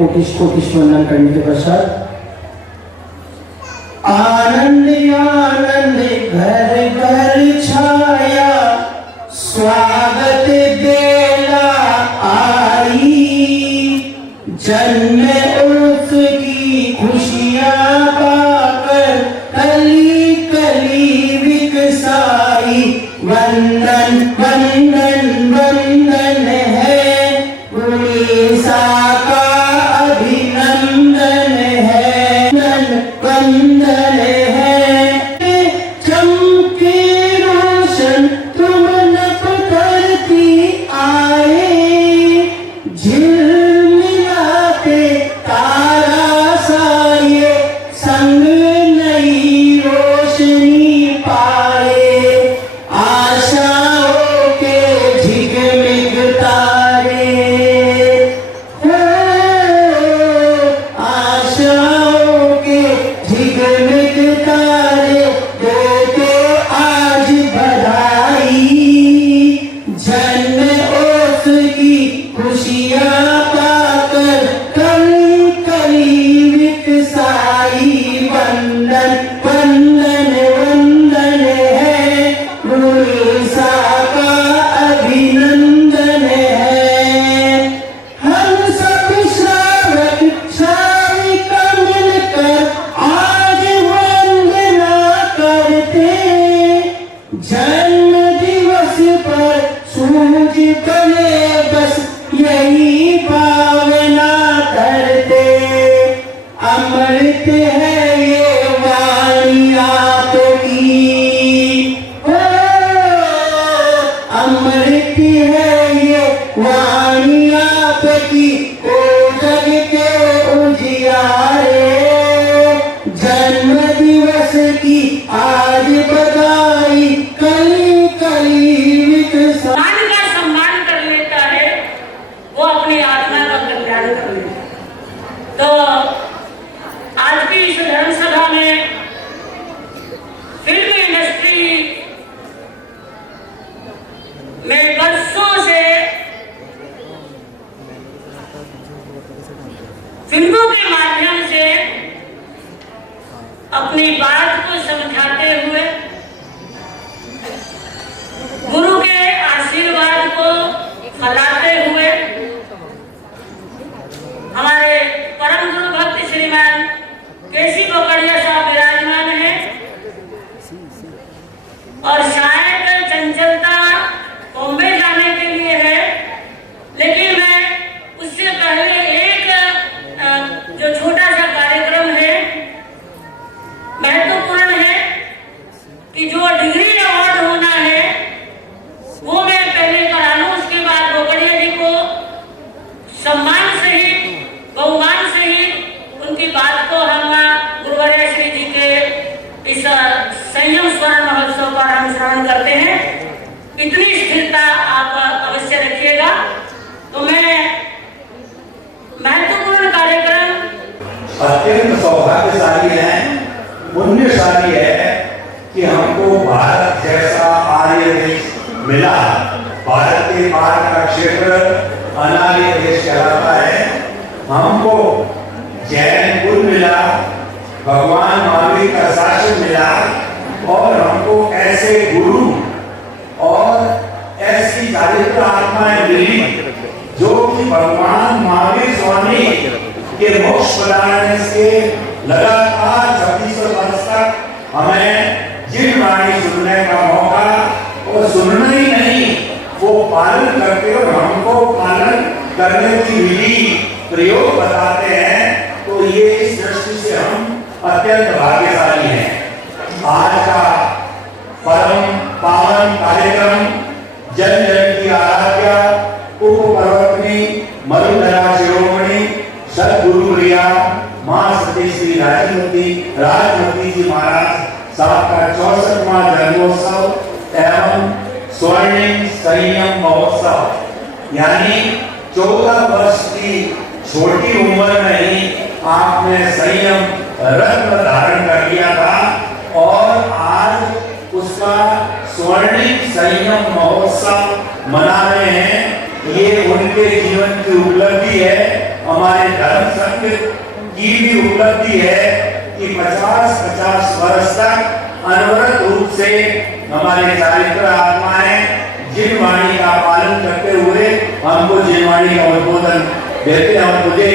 कोटिश कोटिश वंदन करने के पश्चात आनंद आनंद घर घर छाया, स्वागत बेला आई, जन्म उसकी खुशियां पाकर कली कली विकसाई। वंदन वंदन वंदन है, उड़ीसा का अभिनंदन है, वंदन है। चमके रोशन तुम नभ धरती आए, झिलमिलाते तारा साये, संग नई रोशनी पाए। आशाओं के झिगमिग तारे, आशाओं के झिगमिग तारे, देते आज बधाई, जन्म उसकी खुशियां पाकर कली कली विकसाई। वंदन वंदन वंदन है, उड़ीसा का अभिनंदन है। हम सब श्रावक श्राविका मिलकर आज वंदना करते, जन्म दिवस पर सूरज बने बस यही भावना करते। अमृत है ये वाणी आपकी, अमृत है ये वाणी आपकी, ओ जग के उजियारे। जन्म दिवस की आज बधाई, कली कली विकसा। मान का सम्मान कर लेता है, वो अपनी आत्मा का कल्याण कर लेता है। तो आज की इस धर्मसभा में फिल्म इंडस्ट्री में वर्षों से फिल्मों के माध्यम से अपनी बात को समझाते हुए गुरु के आशीर्वाद को फैलाते हुए हमारे परम गुरु भक्त श्रीमान केसी पकड़िया साहब विराजमान है। और शायद चंचलता बॉम्बे जाने के लिए है, लेकिन मैं उससे पहले एक जो छोटा सा कार्यक्रम है, महत्वपूर्ण है कि जो डिग्री अवार्ड होना है वो मैं पहले करा लूं, उसके बाद बोकड़िया जी को सम्मान सहित बहुमान सहित उनकी बात को हम गुरुवर्य श्री जी के इस संयम स्वर्ण महोत्सव पर हम श्रवण करते हैं। इतनी स्थिरता आप अवश्य रखिएगा। तो मैं महत्वपूर्ण कार्यक्रम अत्यंत सौभाग्यशाली है, पुण्यशाली है कि हमको भारत जैसा आर्य देश मिला। भारत के बाहर का क्षेत्र अनार्य देश कहलाता है। हमको जैन कुल मिला, भगवान महावीर का शासन मिला, और हमको ऐसे गुरु और ऐसी चारित्र आत्माएं मिली जो कि भगवान महावीर स्वामी के मोक्ष प्रदान से लगातार 2600 वर्ष तक हमें जिन वाणी सुनने का मौका, और सुनना ही नहीं वो पालन करते और हमको पालन करने की विधि प्रयोग बताते हैं। तो ये इस दृष्टि से हम अत्यंत भाग्यशाली हैं। आज का परम पावन कार्यक्रम जन जन की आराध्या उप पर्वतनी मरुधरा शिरोमणि सदगुरु प्रिया मां सती श्री राजमती जी महाराज साहब का 64वां जन्मोत्सव एवं स्वर्णिम संयम महोत्सव, यानी 14 वर्ष की छोटी उम्र में ही आपने संयम रत्न धारण कर लिया था, और आज उसका स्वर्णिम संयम महोत्सव मना रहे हैं। ये उनके जीवन की उपलब्धि है हमारे धर्म संघ की भी उपलब्धि है कि 50-50 वर्ष तक अनवरत रूप से हमारे चारित्र आत्माएं जिनवाणी का पालन करते हुए हमको जिनवाणी का उद्बोधन देते हैं। और मुझे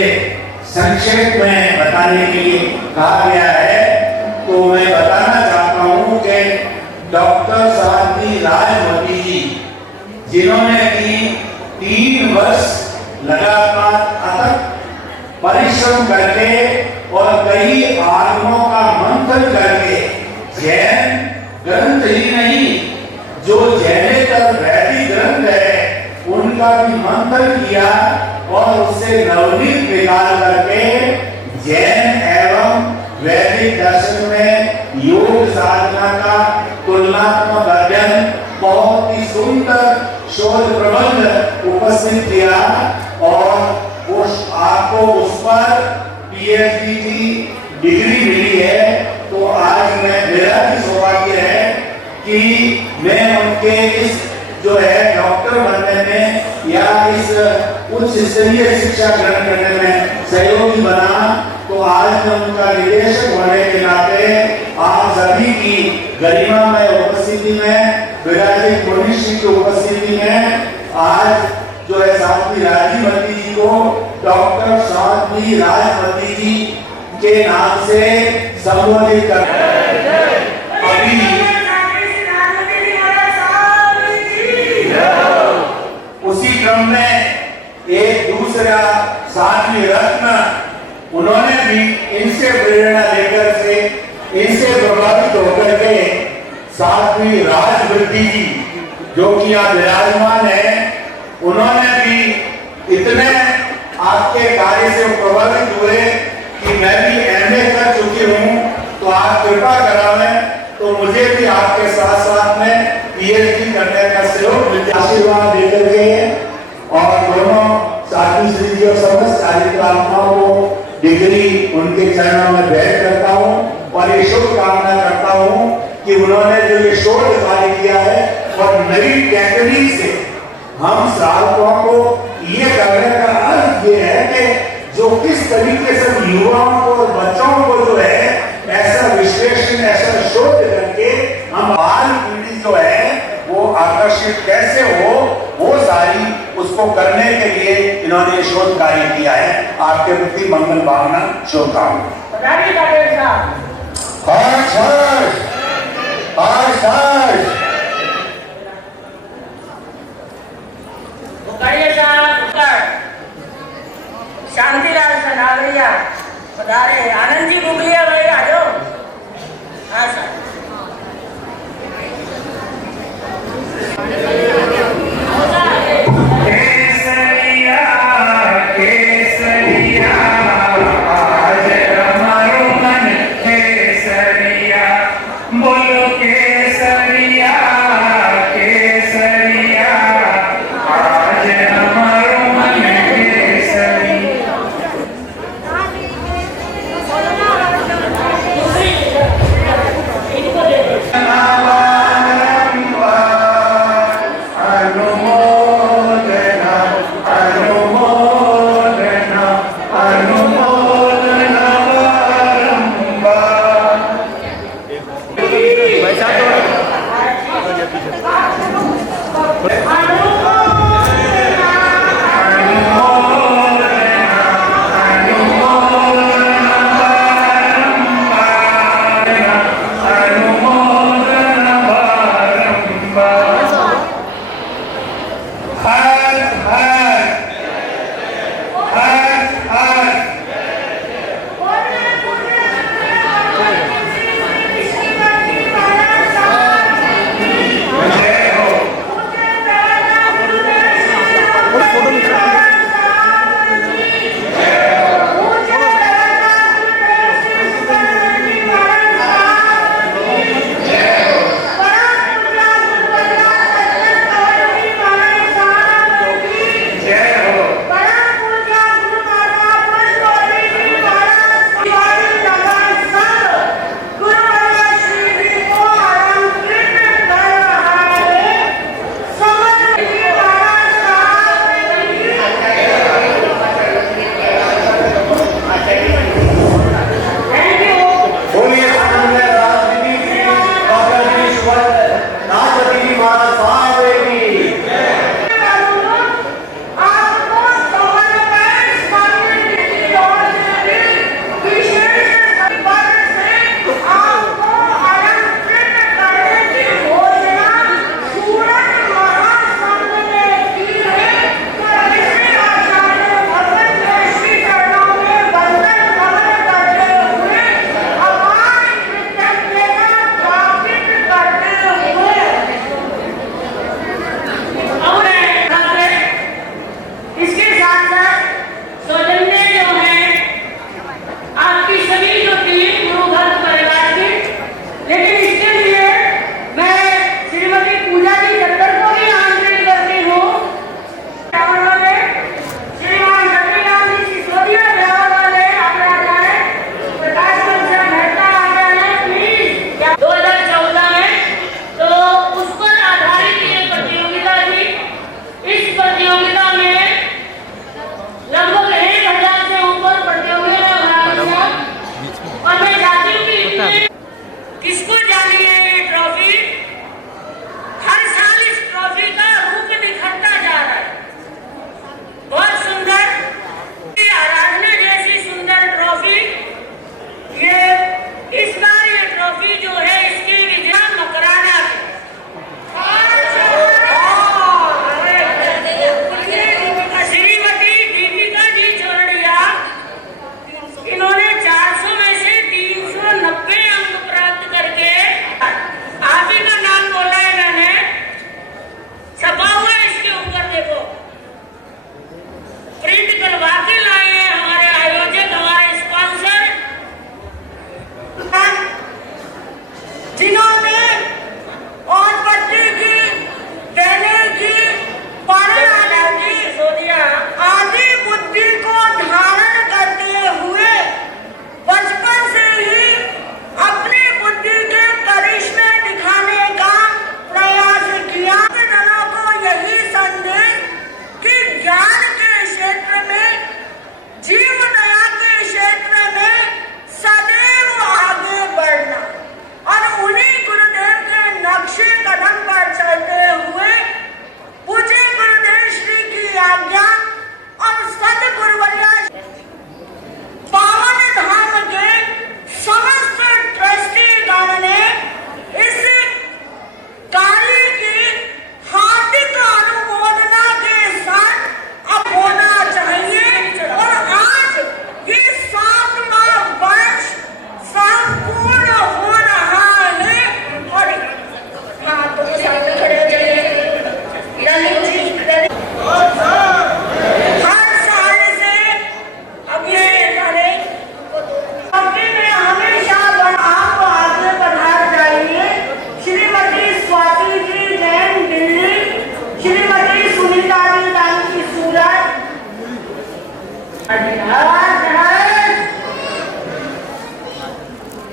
संक्षेप में बताने के लिए कहा गया है, तो मैं बताना चाहता हूँ कि डॉक्टर साध्वी राजमती जी, जिन्होंने की 3 वर्ष लगातार अथक परिश्रम करके और कई आगमों का मंथन करके जैन ग्रंथ ही नहीं, जो जैनेतर वैदिक ग्रंथ है उनका भी मंथन किया और उससे नवनीत निकाल करके जैन एवं वैदिक दर्शन में योग साधना का तुलनात्मक अध्ययन बहुत ही सुंदर शोध प्रबंध उपस्थित किया और आपको उस पर पीएचडी की डिग्री मिली है। तो आज मेरा भी सौभाग्य है कि मैं उनके इस जो है डॉक्टर बनने में या इस उच्च स्तरीय शिक्षा ग्रहण करने में सहयोगी बना। तो आज मैं उनका निदेशक होने के नाते आप सभी की गरिमामय उपस्थिति में, विराजित मनुष्य की उपस्थिति में आज जो है साध्वी राजमती जी को डॉक्टर साध्वी राजमती जी के नाम से संबोधित कर अभी उसी क्रम में एक दूसरा साध्वी रत्न, उन्होंने भी इनसे प्रेरणा लेकर से इनसे प्रभावित होकर के साध्वी राजवृत्ति जी जो कि यहाँ विराजमान है, उन्होंने भी इतने आपके कार्य से प्रभावित हुए कि मैं भी एमए कर चुकी हूँ, तो आप कृपा करावें तो मुझे भी आपके साथ साथ में पीएचडी करने का सहयोग आशीर्वाद देकर के और दोनों साधु श्री जी और समस्त कार्यक्रमाओं को डिग्री उनके चरणों में भेंट करता हूँ और ये शुभकामना करता हूँ कि उन्होंने जो ये शोध कार्य किया है और नई टेक्निक से हम श्रावकों को ये करने का अर्थ ये है कि जो किस तरीके से युवाओं को और बच्चों को जो है ऐसा विश्लेषण, ऐसा शोध करके हम बाल पीढ़ी जो है वो आकर्षित कैसे हो, वो सारी उसको करने के लिए इन्होंने शोध कार्य किया है। आपके प्रति मंगल भावना, शुभकामना। शांतिलाल सनावरिया पधारे। आनंद जी मुगलिया भाई आ जाओ। हाँ सर। केसरिया केसरिया आज हमारो मन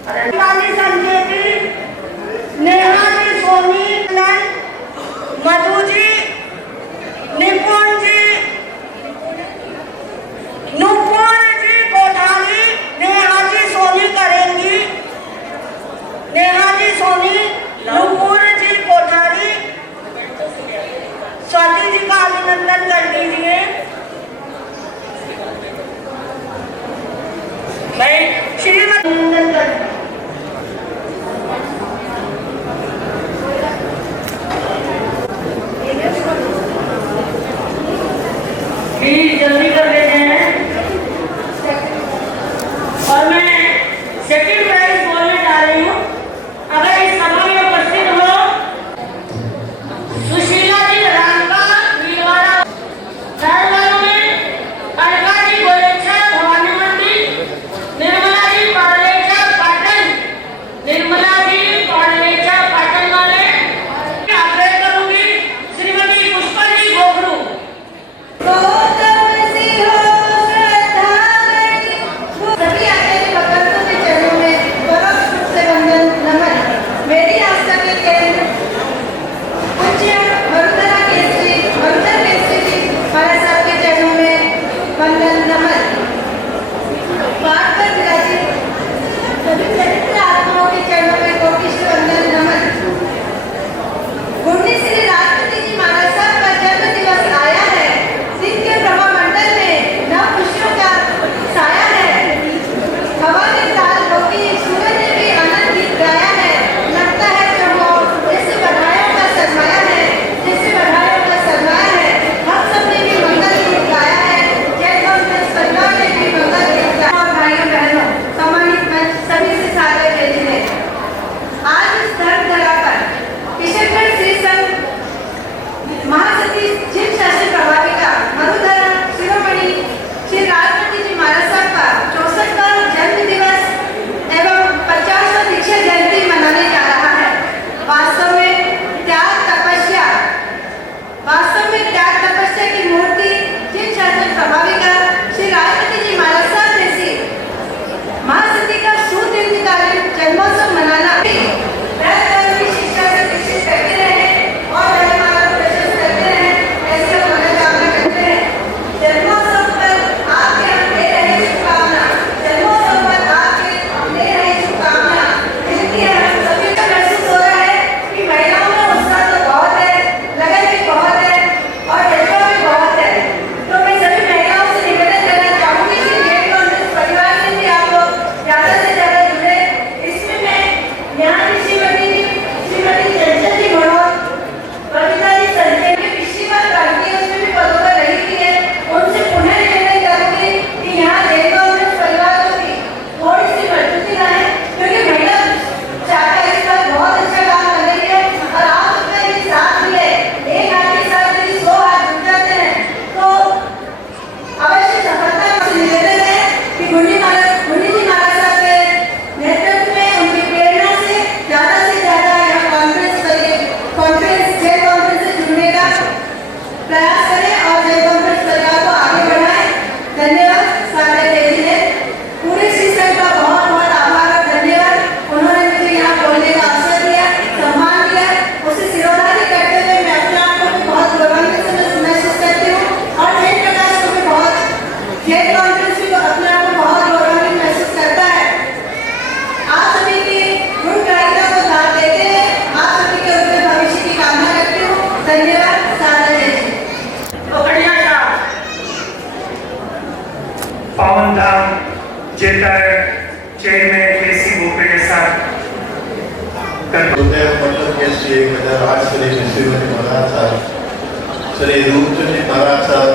संजय जी, नेहा जी सोनी, मधु जी, निपुण जी, नुपुर जी कोठारी, नेहा जी सोनी करेंगी, नेहा जी सोनी, नुपुर जी कोठारी, स्वाति जी का अभिनंदन कर दीजिए। मैं श्रीमती अभिनंदन कर जल्दी कर लेते हैं और मैं सेकंड प्राइज बोलने जा रही हूँ। अगर इस सभा में उपस्थित हो सुशीला जी रामका नीलवाड़ा, थर्ड वालों में अलका जी गोलेचा भवानी मंदिर, निर्मला जी पाड़लेचा पाटन, निर्मला जी पाड़लेचा पाटन वाले आग्रह करूंगी श्रीमती पुष्पा जी गोगरू। सभी आचार्य भगवंतों के चरणों में परम रूप से वंदन नमन। मेरी आस्था के केंद्र पूज्य वरुणा केसरी जी महाराज साहब के चरणों में वंदन नमन। पाठ पर विराजित सभी पवित्र आत्माओं के चरणों में कोटि से वंदन नमन। गुरनी श्री राष्ट्रपति जी महाराज साहब का जन्म दिवस आया है। सिंह के प्रभा मंडल में नव खुशियों का साया है। हवा के ताल होगी, सूरज ने भी आनंद गीत गाया है। लगता है चमोर जैसे बधाइयों का सरमाया है, जैसे बधाइयों का सरमाया है। हम सब ने भी मंगल गीत गाया है। जय कांग्रेस परिवार ने भी मंगल गीत गाया। और भाइयों बहनों, सम्मानित मंच, सभी से सादर जय जिनेन्द्र। आज इस धर्मधरा पर किशनगढ़ श्री संत महासती जिन शास्त्री प्रभाविका मधुधरा शिरोमणि श्री राष्ट्रपति जी महाराज साहब का 64वां जन्म दिवस एवं 50वां दीक्षा जयंती मनाने जा रहा है। वास्तव में त्याग तपस्या की मूर्ति जिन शास्त्री प्रभाविका श्री राष्ट्रपति जी महाराज साहब जैसी महासती का सुदीर्घकालीन जन्मोत्सव मनाना शिक्षा से विकसित करते रहे और धर्माला को प्रशस्त करते रहे, ऐसे हम मनोकामना करते हैं। जन्मोत्सव पर आपके हम दे रहे शुभकामना, जन्मोत्सव पर आपके हम दे रहे शुभकामना। इसलिए हम सभी को महसूस हो रहा है कि महिलाओं में उत्साह तो बहुत है, लगन भी बहुत है और जज्बा भी बहुत है। तो मैं सभी महिलाओं से निवेदन करना चाहूंगी कि ये कांग्रेस परिवार से भी आप लोग ज्यादा से ज्यादा जुड़े। इसमें मैं यहाँ की श्रीमती चंचल जी मनोज, बबीता जी संजय की पिछली बार क्रांति उसमें भी पदों पर रही थी है। उनसे पुनः निवेदन करूंगी कि यहाँ जय कांग्रेस परिवार को भी थोड़ी सी मजबूती लाए, क्योंकि महिला शाखा इस बार बहुत अच्छा काम कर रही है और आप सबका ये साथ भी है। एक हाथ के साथ यदि 100 हाथ जुट जाते हैं तो अवश्य सफलता। निवेदन है कि गुरनी जी महाराज साहब के नेतृत्व में उनकी प्रेरणा से ज्यादा यहाँ कॉन्फ्रेंस जय कॉन्फ्रेंस से जुड़ने का प्रयास करें और जय कॉन्फ्रेंस परिवार को आगे बढ़ाएं। धन्यवाद। सारे जय पूरे श्री संघ का बहुत बहुत आभार और धन्यवाद। उन्होंने मुझे यहाँ बोलने का अवसर दिया, सम्मान दिया, उसे सिरोधारी करते हुए मैं अपने आप को भी बहुत गौरवान्वित महसूस करती हूँ और जय प्रकाश को भी बहुत, जय कॉन्फ्रेंस भी अपने आप को बहुत गौरवान्वित महसूस करता है। आप सभी की गुणकारिता को दाद देते हुए आप सभी के उज्जवल भविष्य की कामना करती हूँ। धन्यवाद। सादर जय जी। पावन धाम जेटर चेयरमैन केसी भूपेश साहब उदय मंडल के श्री 1008 श्री श्रीमती महाराज साहब, श्री रूपचंद जी महाराज साहब,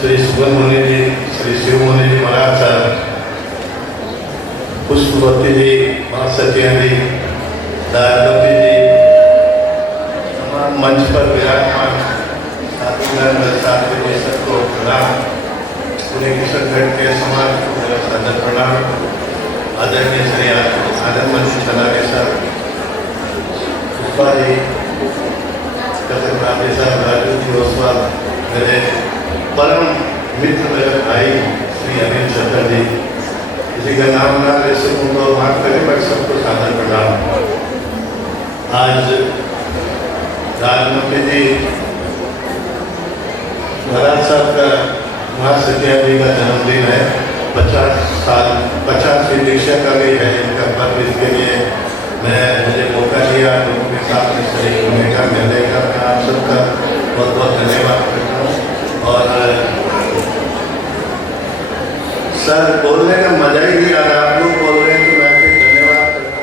श्री सुगन मुनि जी, श्री शिव मुनि जी महाराज साहब, पुष्पवती जी, माँ सत्या जी, दायवती जी, तमाम मंच पर विराजमान साथी सबको प्रणाम। पूरे किशनगढ़ के समाज को मेरा सादर प्रणाम। आदरणीय श्री आनंद मंच के साथ पुष्पा जी, कथक राधे साहब, राजू जी ओसवाल, मेरे परम मित्र मेरे भाई श्री अनिल चंद्र जी, किसी का नाम ना ले सकूँ तो माफ करें, बट आज राजमती जी महाराज साहब का महासत्या जी का जन्मदिन है। 50वीं दीक्षा का भी है इनका पर्व। इसके लिए मुझे मौका दिया लोगों के साथ में शरीक होने का, मिलने का। मैं आप सबका बहुत बहुत धन्यवाद करता हूँ। और सर बोलने का मजा ही नहीं आ रहा, आप लोग बोल रहे हैं तो मैं फिर धन्यवाद करता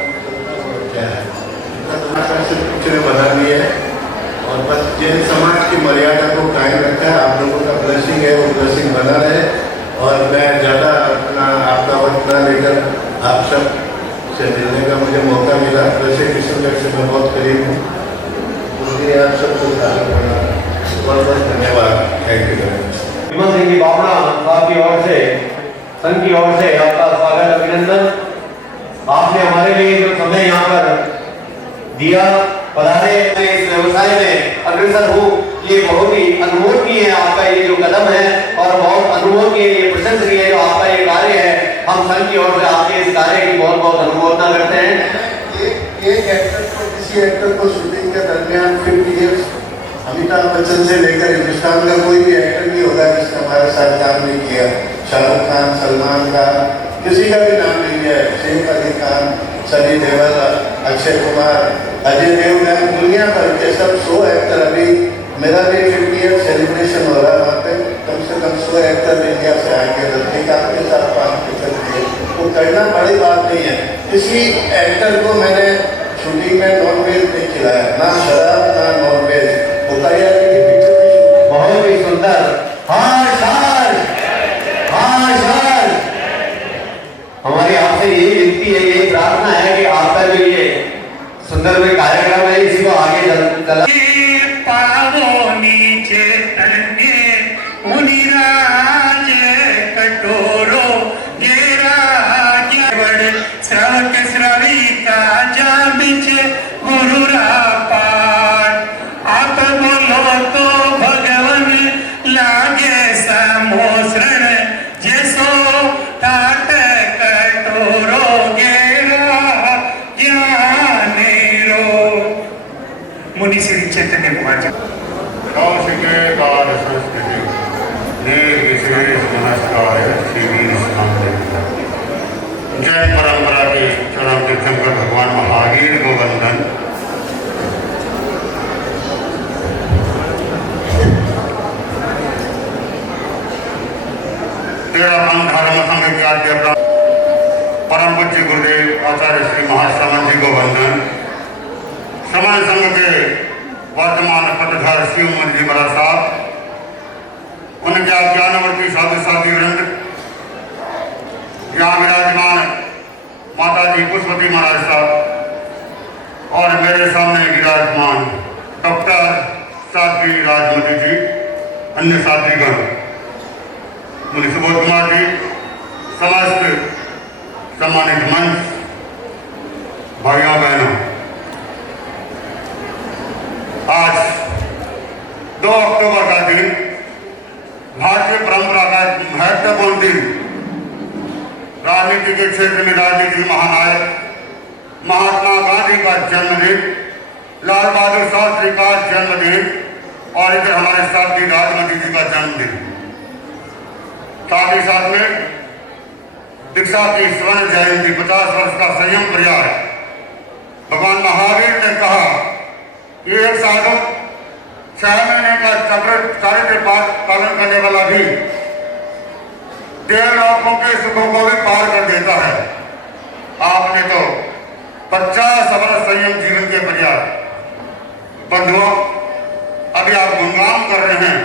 हूँ। क्या है इतना तुम्हारा से कुछ ने बना दिया है और बस जिन समाज की मर्यादा को कायम रखा है, आप लोगों का ब्लेसिंग है, वो ब्लेसिंग बना रहे। और मैं ज़्यादा अपना आपका वक्त ना लेकर आप सब से मिलने का मुझे मौका मिला। वैसे किस्मत से मैं बहुत करीब हूँ, इसलिए आप सबको आगे बढ़ना बहुत बहुत धन्यवाद। Thank you. विमल सिंह जी बावड़ा साहब की ओर से, संघ की ओर से आपका स्वागत, अभिनंदन। आपने हमारे लिए जो समय यहाँ पर दिया, पधारे, इस व्यवसाय में अग्रसर हूँ, ये बहुत ही अनुमोदनीय है आपका ये जो कदम है, और बहुत अनुमोदनीय ये प्रशंसनीय जो आपका ये कार्य है। हम संघ की ओर से आपके इस कार्य की बहुत बहुत अनुमोदना करते हैं। एक एक्टर को, किसी एक्टर को शूटिंग के दरमियान 50 ईयर्स, अमिताभ बच्चन से लेकर हिंदुस्तान का कोई भी एक्टर नहीं होगा जिसने हमारे साथ काम नहीं किया। शाहरुख खान, सलमान खान, किसी का भी नाम नहीं है, सैफ अली खान, सनी देओल, अक्षय कुमार, अजय देवगन, दुनिया भर के सब 100 एक्टर। अभी मेरा भी 50 ईयर सेलिब्रेशन हो रहा है वहाँ पे। कम से कम 100 एक्टर इंडिया से आएंगे, धरती का आपके साथ काम कर सकते हैं। वो करना बड़ी बात नहीं है। किसी एक्टर को मैंने शूटिंग में नॉनवेज नहीं खिलाया, ना शराब ना नॉनवेज। बताइए कि पिक्चर बहुत ही सुंदर। हमारी आपसे यही विनती है, यही प्रार्थना है कि आपका जो ये सुंदर में कार्यक्रम है, इसी को आगे चला। पावो नीचे तन्ने मुनिराज कटोरो गेराज बड़ श्रवक श्रविका जा बिच गुरुरा पाठ। आप बोलो तो भगवन लागे समोसरण, जैसो तात कटोरो गेरा ज्ञानेरो। मुनि श्री चैतन्य कुमार जी। कौशिके काल संस्कृति निर्विशेष नमस्कार श्री शांति। जय परंपरा के चरण तीर्थंकर भगवान महावीर को वंदन। तेरा पंथ धर्म संघ के आद्य परम पूज्य गुरुदेव आचार्य श्री महाश्रमण जी को वंदन। श्रमण संघ के वर्तमान पदधार शिवमन जी महाराज साहब, उनके ज्ञानवर्ती साधु साथी वृंद, यहाँ विराजमान माता जी पुष्पति महाराज साहब और मेरे सामने विराजमान डॉक्टर साध्वी राजमती जी, अन्य साथीगण, मुनि सुबोध कुमार जी, समस्त सम्मानित मंच, भाइयों बहनों, आज 2 अक्टूबर का दिन भारतीय परंपरा का महत्वपूर्ण दिन। राजनीति के क्षेत्र में राजनीतिक महानायक महात्मा गांधी का जन्मदिन, लाल बहादुर शास्त्री का जन्मदिन और इधर हमारे साथी राजमती जी का जन्मदिन। साथ ही साथ में दीक्षा की स्वर्ण जयंती, 50 वर्ष का संयम प्रयास। भगवान महावीर ने कहा ये एक साधक 6 महीने का चारित्र पालन करने वाला भी 1.5 लाखों के सुखों को भी पार कर देता है। आपने तो 50 वर्ष संयम जीवन के प्रयास। बंधुओं, अभी आप गुणगान कर रहे हैं,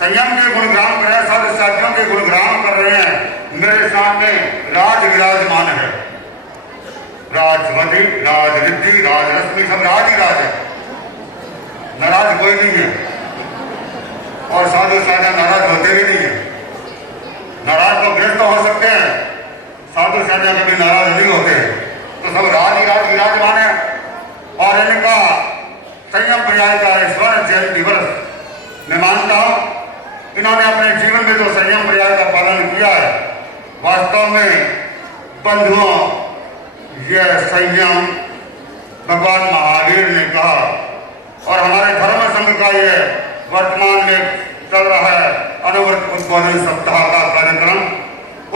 संयम के गुणगान कर रहे हैं, साधु साथियों के गुणगान कर रहे हैं। मेरे सामने राज विराजमान है, राजवती, राजरिद्धि, राजरश्मि, सब राज ही राज है, नाराज कोई नहीं है। और साधु साधन नाराज होते भी नहीं है। नाराज तो गृहस्थ हो सकते हैं, साधु साधन कभी नाराज नहीं होते। तो सब राज ही राज विराजमान है। और इनका संयम पर्याय का स्वर्ण जयंती वर्ष मैं मानता हूं इन्होंने अपने जीवन में जो संयम पर्याय का पालन किया है, वास्तव में बंधुओं, यह संयम भगवान महावीर ने कहा, और हमारे धर्म संघ का ये वर्तमान में चल रहा है अनवरत उद्बोधन सप्ताह का कार्यक्रम,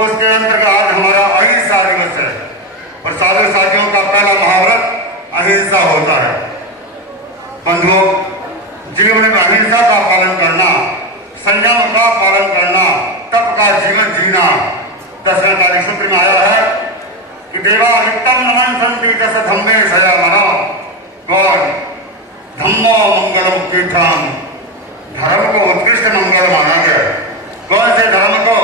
उसके अंतर्गत आज हमारा अहिंसा दिवस है और साधु साथियों का पहला महाव्रत अहिंसा होता है। बंधुओं, जीवन में अहिंसा का पालन करना, संयम का पालन करना, तप का जीवन जीना 10वें तारीख सूत्र में आया है कि देवा वित्तम नमन संति जस धम्मे सया मनो गौर धम्मो मंगलम कीर्तम। धर्म को उत्कृष्ट मंगल माना गया। कौन से धर्म को?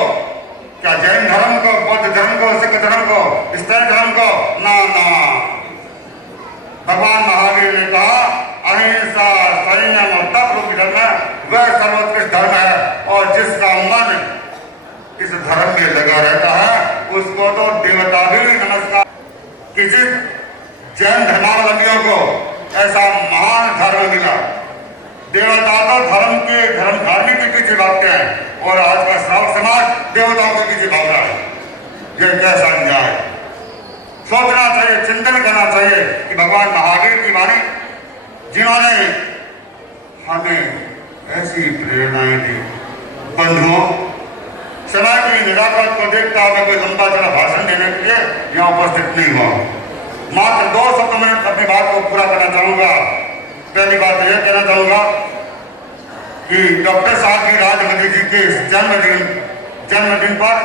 क्या जैन धर्म को, बौद्ध धर्म को, सिख धर्म को, ईसाई धर्म को? ना ना, भगवान महावीर ने कहा अहिंसा, संयम और तप रूपी धर्म वह सर्वोत्कृष्ट धर्म है, और जिसका मन इस धर्म में लगा रहता है उसको तो देवता भी नमस्कार। किसी जैन धर्मावलंबियों को ऐसा महान धर्म मिला। देवता तो धर्म धार्मिक के पीछे भागते हैं और आज का श्रावक समाज देवताओं के पीछे भाग रहा है। यह कैसा अन्याय है? सोचना चाहिए, चिंतन करना चाहिए कि भगवान महावीर की वाणी, जिन्होंने हमें ऐसी प्रेरणाएं दी। बंधुओं, समय की निराकत को देखता मैं कोई लंबा चला भाषण देने के लिए यहाँ उपस्थित नहीं हुआ। मात्र 2 शब्द में अपनी बात को पूरा करना चाहूंगा। पहली बात यह कहना चाहूंगा कि डॉक्टर साहब की राजमती जी के जन्मदिन पर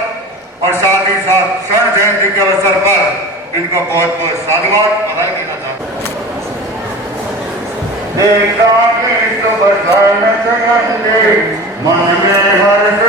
और साथ ही साथ स्वर्ण जयंती के अवसर पर इनको बहुत बहुत साधुवाद बधाई देना चाहता हूँ। मन में हर्ष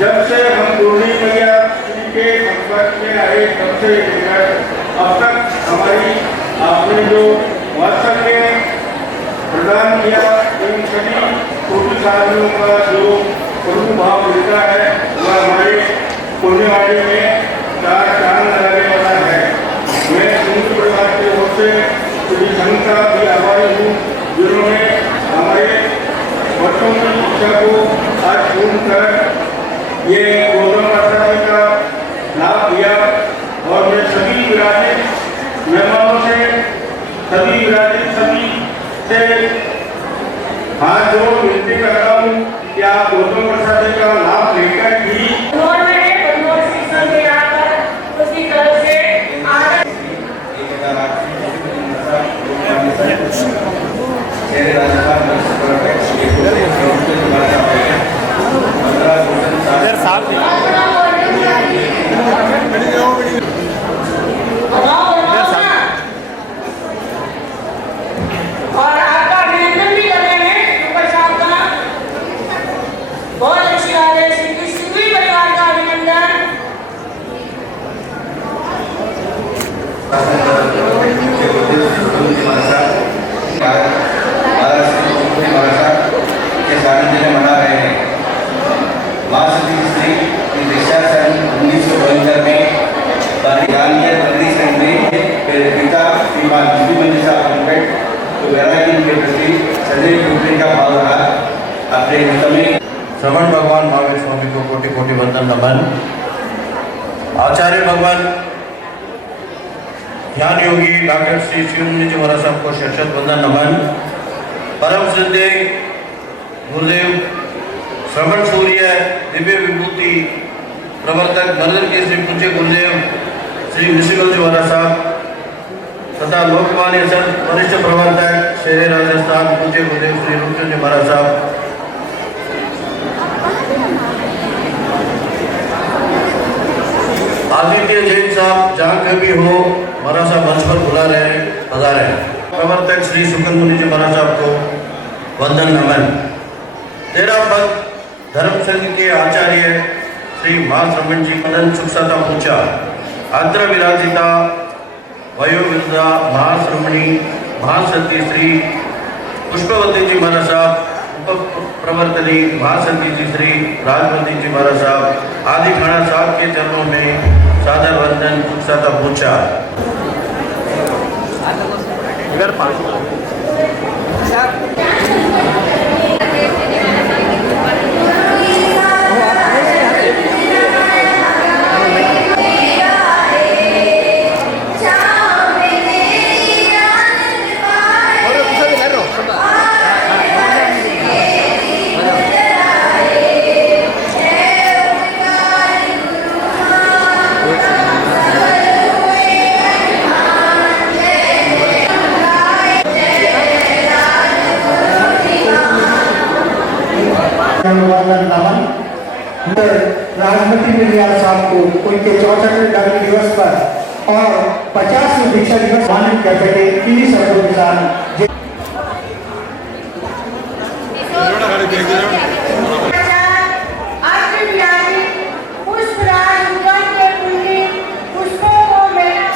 जब से हम पूर्णी मैया के संपर्क में आए तब से लेकर अब तक हमारी आपने जो वात्सल्य प्रदान किया, इन सभी छोटी साधनों का जो प्रभाव मिलता है वह हमारे पुण्यवाणी में 4 चांद लगाने वाला है। मैं संयुक्त परिवार की ओर से श्री संघ का भी आभारी हूँ, जिन्होंने हमारे बच्चों की शिक्षा को आज पूर्ण कर ये गौतम आचार्य का लाभ दिया। और मैं सभी विराजित मेहमानों से, सभी विराजित सभी से हाथ जोड़ विनती करता हूँ कि आप गौतम प्रसाद का लाभ लेकर ही उसकी तरफ से और आपका अभिनंदन भी कर रहे हैं सुपर साहब का। बहुत अच्छी बात है। सिंघवी परिवार का अभिनंदन। के सानिध्य में मना रहे हैं। महासती श्री दीक्षा सन 1972 में पिता श्रीमान विष्णु साहब तो वैरागी के प्रति सदैव टूटने का भाव रहा। अपने समय श्रवण भगवान महावीर स्वामी को कोटि कोटि वंदन नमन। आचार्य भगवान ध्यान योगी डॉक्टर श्री शिवमुनि जी महाराज साहब को शत वंदन नमन। परम सिद्धे गुरुदेव श्रवण सूर्य दिव्य विभूति प्रवर्तक नरेंद्र के श्री पूज्य गुरुदेव श्री ऋषिगल जी महाराज साहब तथा लोकमान्य संत वरिष्ठ प्रवर्तक शेरे राजस्थान पूज्य गुरुदेव श्री रूपचंद जी महाराज साहब, आदित्य जैन साहब जहाँ कभी हो महाराज साहब मंच पर बुला रहे हैं, पधारे। प्रवर्तक श्री सुकन मुनि जी महाराज साहब को वंदन नमन। तेरा पद धर्म संघ के आचार्य श्री महाश्रमण जी मदन सुखसाता पूछा, अत्र विराजिता वयोवृद्धा महाश्रमणी महासती श्री पुष्पवती जी महाराज साहब, उप प्रवर्तनी महासती जी श्री राजवती जी महाराज साहब आदि खाना साहब के चरणों में सादर वंदन सुखसाता पूछा। राजमती मिलिया साहब को उनके 64वें जन्म दिवस पर और 50वें दीक्षा दिवस सम्मानित करते थे। इन्हीं शब्दों के साथ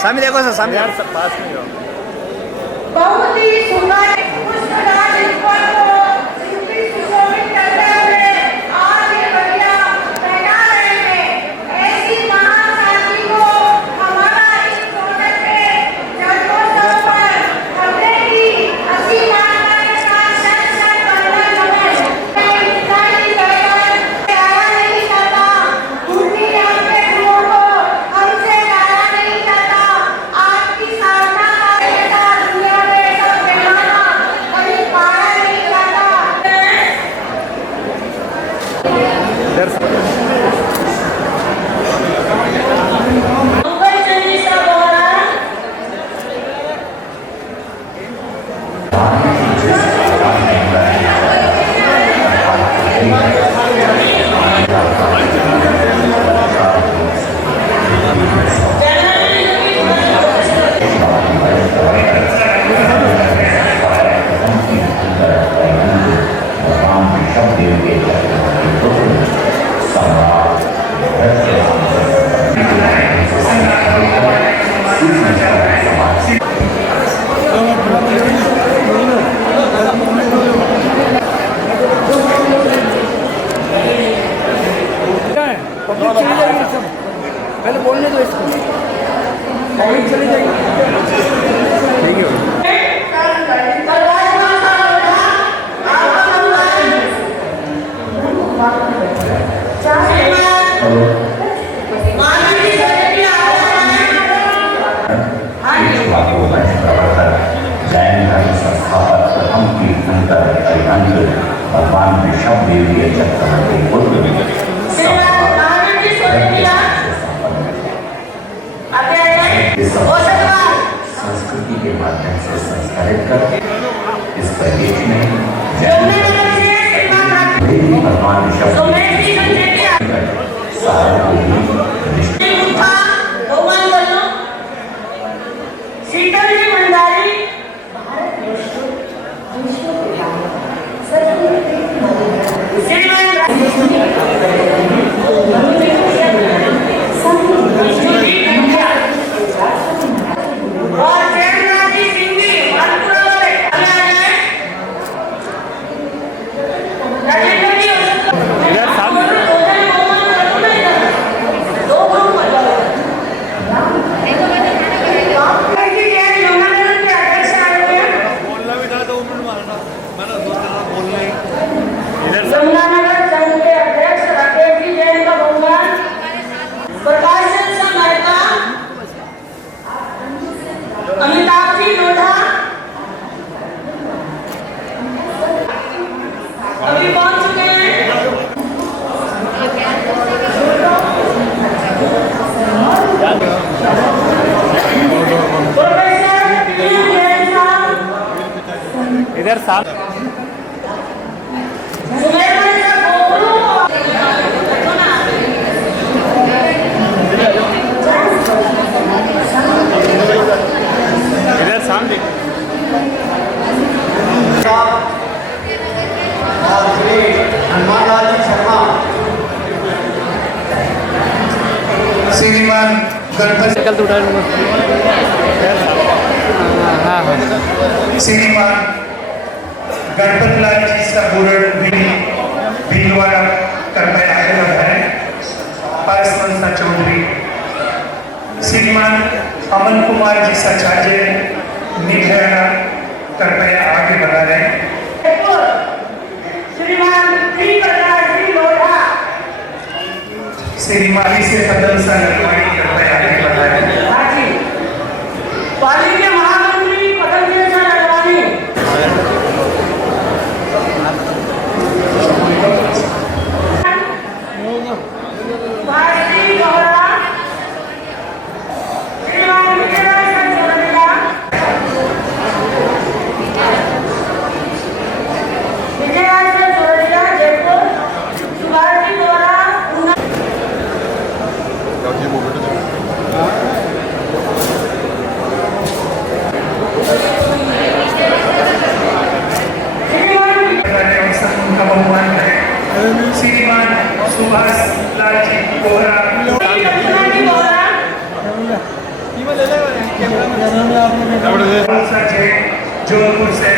सामने देखो सर, सामने यार सब पास में जाओ। बहुत ही सुंदर पुष्पराज को सुशोभित करते हुए आज ये बढ़िया पहना रहे हैं। ऐसी महाशांति को हमारा इस सोनर के जन्मोत्सव पर करने की हंसी मारने का शत-शत वंदन नमन। मैं इसाई बहन आया नहीं जाता, दूसरी आपके गुणों को हमसे लाया नहीं जाता। आपकी साधना का बेटा दुनिया में सब पैमाना कभी पाया नहीं जाता। पहले बोलने दो इसको, चली जाएगी। ठीक है। जैन धर्म संस्थापक प्रथम तीर्थंकर भगवान ऋषभ देव चक्रवर्ती पुत्र संस्कृति के माध्यम से संस्कारित करके इस प्रदेश में भगवान ऋषभ श्रीमान गणपति कल तो उठा लूंगा। हाँ हाँ श्रीमान गणपत लाल जी सबूरण भीलवाड़ा कृपया आगे बढ़ाएं। पारस मंसा चौधरी श्रीमान अमन कुमार जी सचार्य निखैरा कृपया आगे बढ़ा रहे हैं। श्रीमान श्री प्रकाश जी लोढ़ा श्रीमान से पदम सा निर्माणी कृपया आगे बढ़ा रहे हैं। पाली के महामंत्री पदम सा लगवानी भारती गौरा श्रीमान विजय संचोरिया जयपुर सुभाषी गौरा श्रीमान सुभाष लाल जी कोहरा जोधपुर से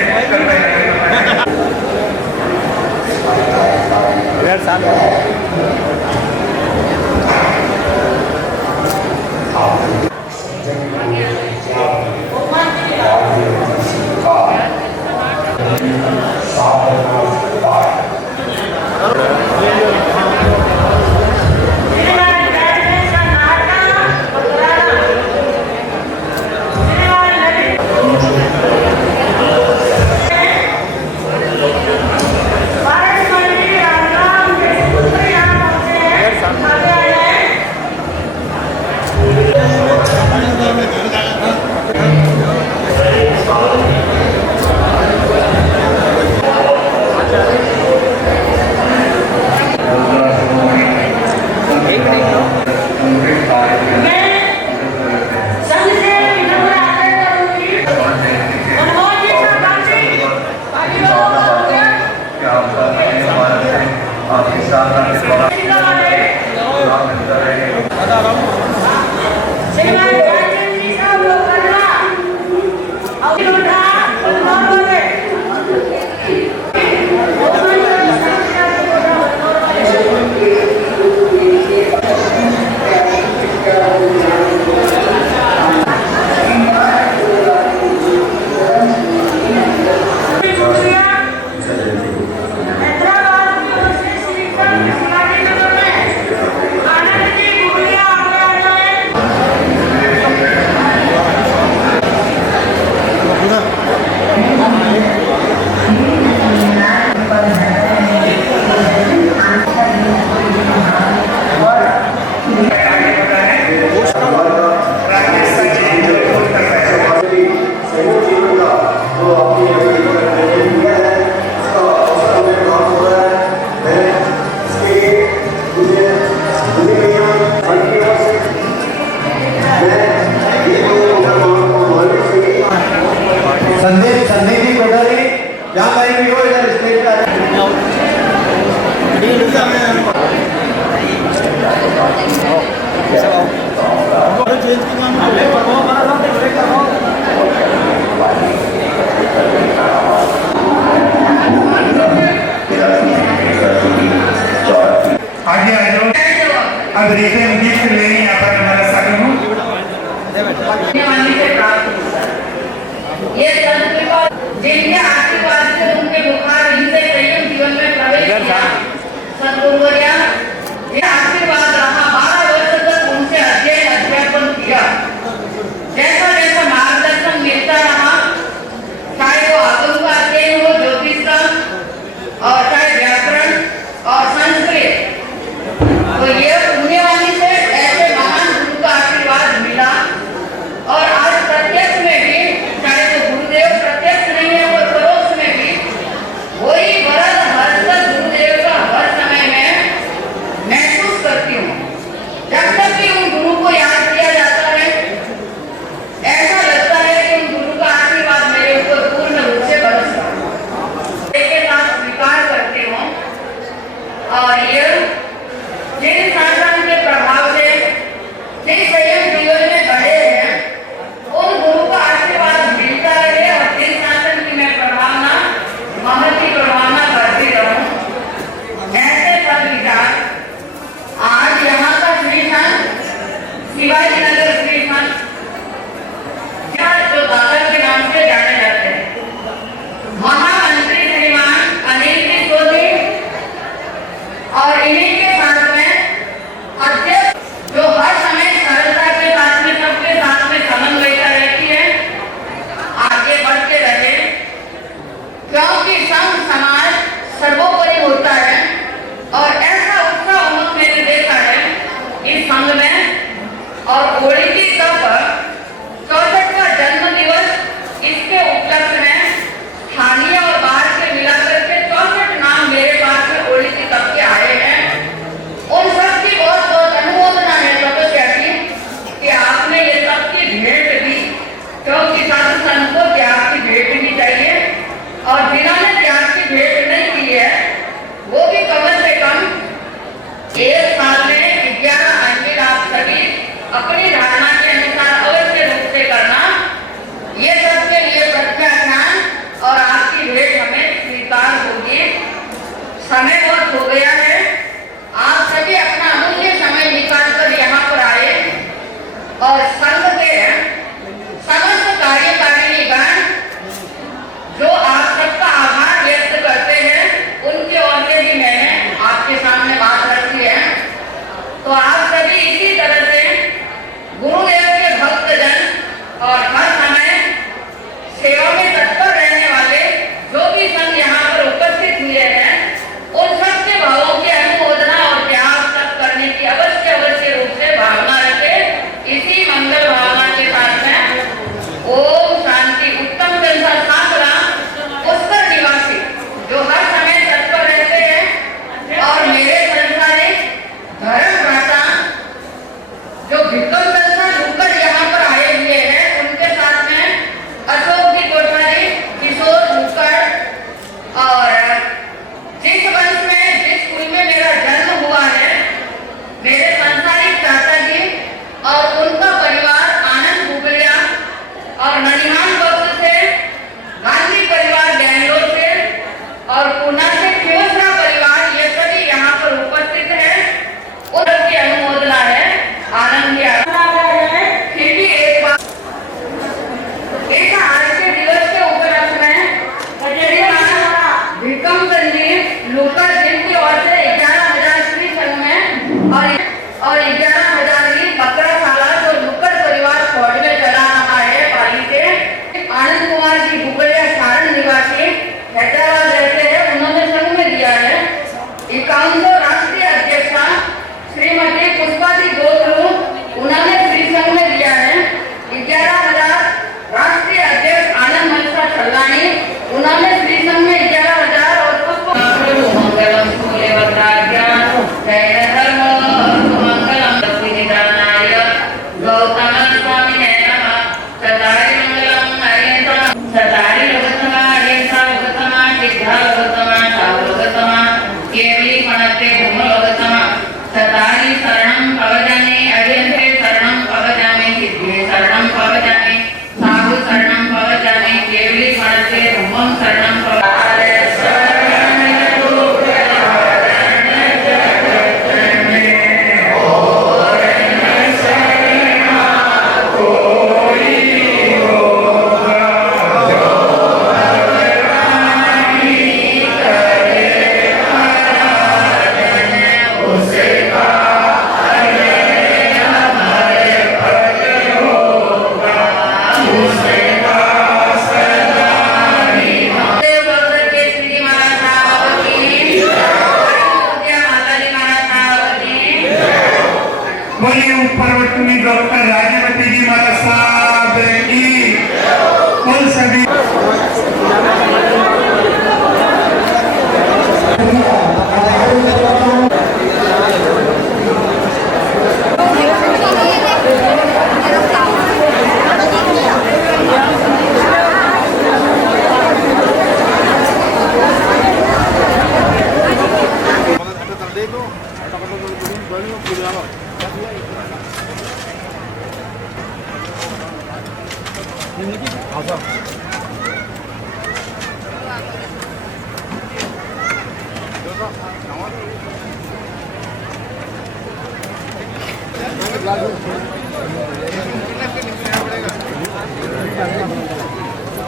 शिवाजी नगर श्रीमंत जो दादर के नाम से जाने जाते हैं, महामंत्री श्रीमान अनिल सिसोदिया और इन्हीं के साथ में अध्यक्ष जो हर समय सरलता के साथ में सबके साथ में समन्वयता रहती है, आगे बढ़ते रहे, क्योंकि संघ समाज सर्वोपरि होता है। और ऐसा उत्साह उमंग मैंने देखा है इस संघ में। और होली की तब 64वां जन्म दिवस इसके उपलक्ष्य में स्थानीय और बाहर से मिलाकर के 64 नाम मेरे पास में होली की तब के आए हैं। उन सबकी बहुत बहुत अनुमोदना है तपस्या की कि आपने ये सबकी भेंट दी, क्योंकि साधु संत को त्याग की भेंट दी चाहिए। और जिन्होंने त्याग की भेंट नहीं की है वो भी कम से कम एक साल में 11 अंकित आप सभी अपनी धारणा के अनुसार अवश्य रूप से करना। ये सबके लिए प्रत्याख्यान और आपकी भेंट हमें स्वीकार होगी। समय बहुत हो गया है, आप सभी अपना अमूल्य समय निकाल कर यहाँ पर आए और संघ के समस्त कार्यकारिणीगण जो आप सबका आभार व्यक्त करते हैं, उनके ओर से भी मैंने आपके सामने बात रखी है। तो आप सभी इसी तरह से गुरुदेव के भक्तजन और हर समय सेवा में तत्पर रहने वाले जो भी संघ यहाँ पर उपस्थित हुए हैं, उन सबके भावों की अनुमोदना और त्याग सब करने की अवश्य रूप से भावना रखे। इसी मंगल भावना के साथ में ओम शांति। उत्तम जैसा सांकरा पुष्कर निवासी जो हर समय तत्पर रहते हैं और मेरे संसारिक धर्म भ्राता जो भिक्कम संस्था लूकर यहाँ पर आए हुए हैं, उनके साथ में अशोक जी कोठारी, किशोर लूकर और जिस वंश में जिस कुल में मेरा जन्म हुआ है, मेरे संसारिक चाचा जी और उनका परिवार आनंद बुगलिया और ननिहाल वक्त से गांधी परिवार बेंगलोर से और पुणे से खियोसरा परिवार, ये सभी यहाँ पर उपस्थित है। उनकी अनुमोदना है, आनंद की है। फिर भी एक बात, इस आज के दिवस के उपलक्ष्य में भिक्कम संजीव लूकर जिनकी ओर से 11,000 श्री संघ में और 11,000 ही बकराशाला जो लूकर परिवार फौज में चला रहा है पाली से, आनंद कुमार जी बुगलिया सारण निवासी हैदराबाद रहते हैं, उन्होंने संघ में दिया है। 51 राष्ट्रीय अध्यक्षा श्रीमती पुष्पा जी गोखरू, उन्होंने श्री संघ में दिया है। 11,000 राष्ट्रीय अध्यक्ष आनंद मनसा छल्लानी, उन्होंने श्री संघ में 11,000 और पुष्प मंगलम फूले वज्राज्ञा जय धर्म मंगलम लक्ष्मीनारायण गौतम स्वामी नमः सदारि मंगलम हरितम सदारि लोकतमा हरिता लोकतमा सिद्धा लोकतमा सावलोकतमा केवली पणते भूमलोकतमा सदारि शरणं पवजामि अभियन्ते शरणं पवजामि सिद्धे शरणं पवजामि साधु शरणं पवजामि केवली पणते भूमं शरणं पवजामि। बोलिए ऊपर डॉक्टर राजवती जी महाराज साहब की उन सभी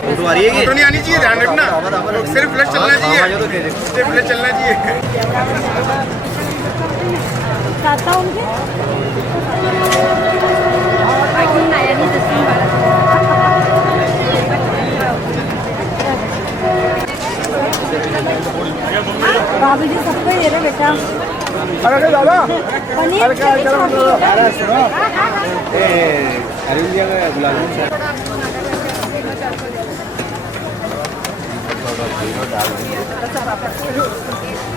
फोटो आ रही है, फोटो नहीं आनी चाहिए, ध्यान रखना, सिर्फ फ्लैश चलना चाहिए, सिर्फ फ्लैश चलना चाहिए। भाभी जी सबको ये रहे बेटा। अरे दादा, पनीर अरे क्या चिली करो छोटी है। अरे सुनो, अरे इंडिया का गुलाब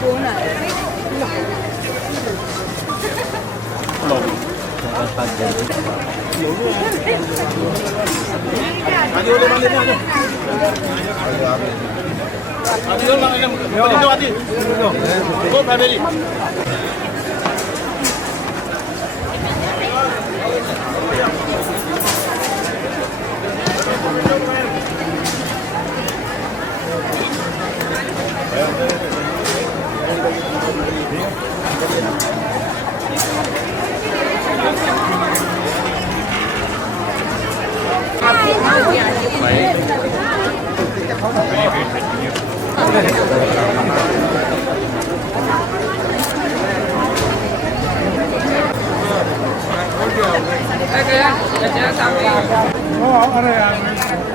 कौन है? अरे यार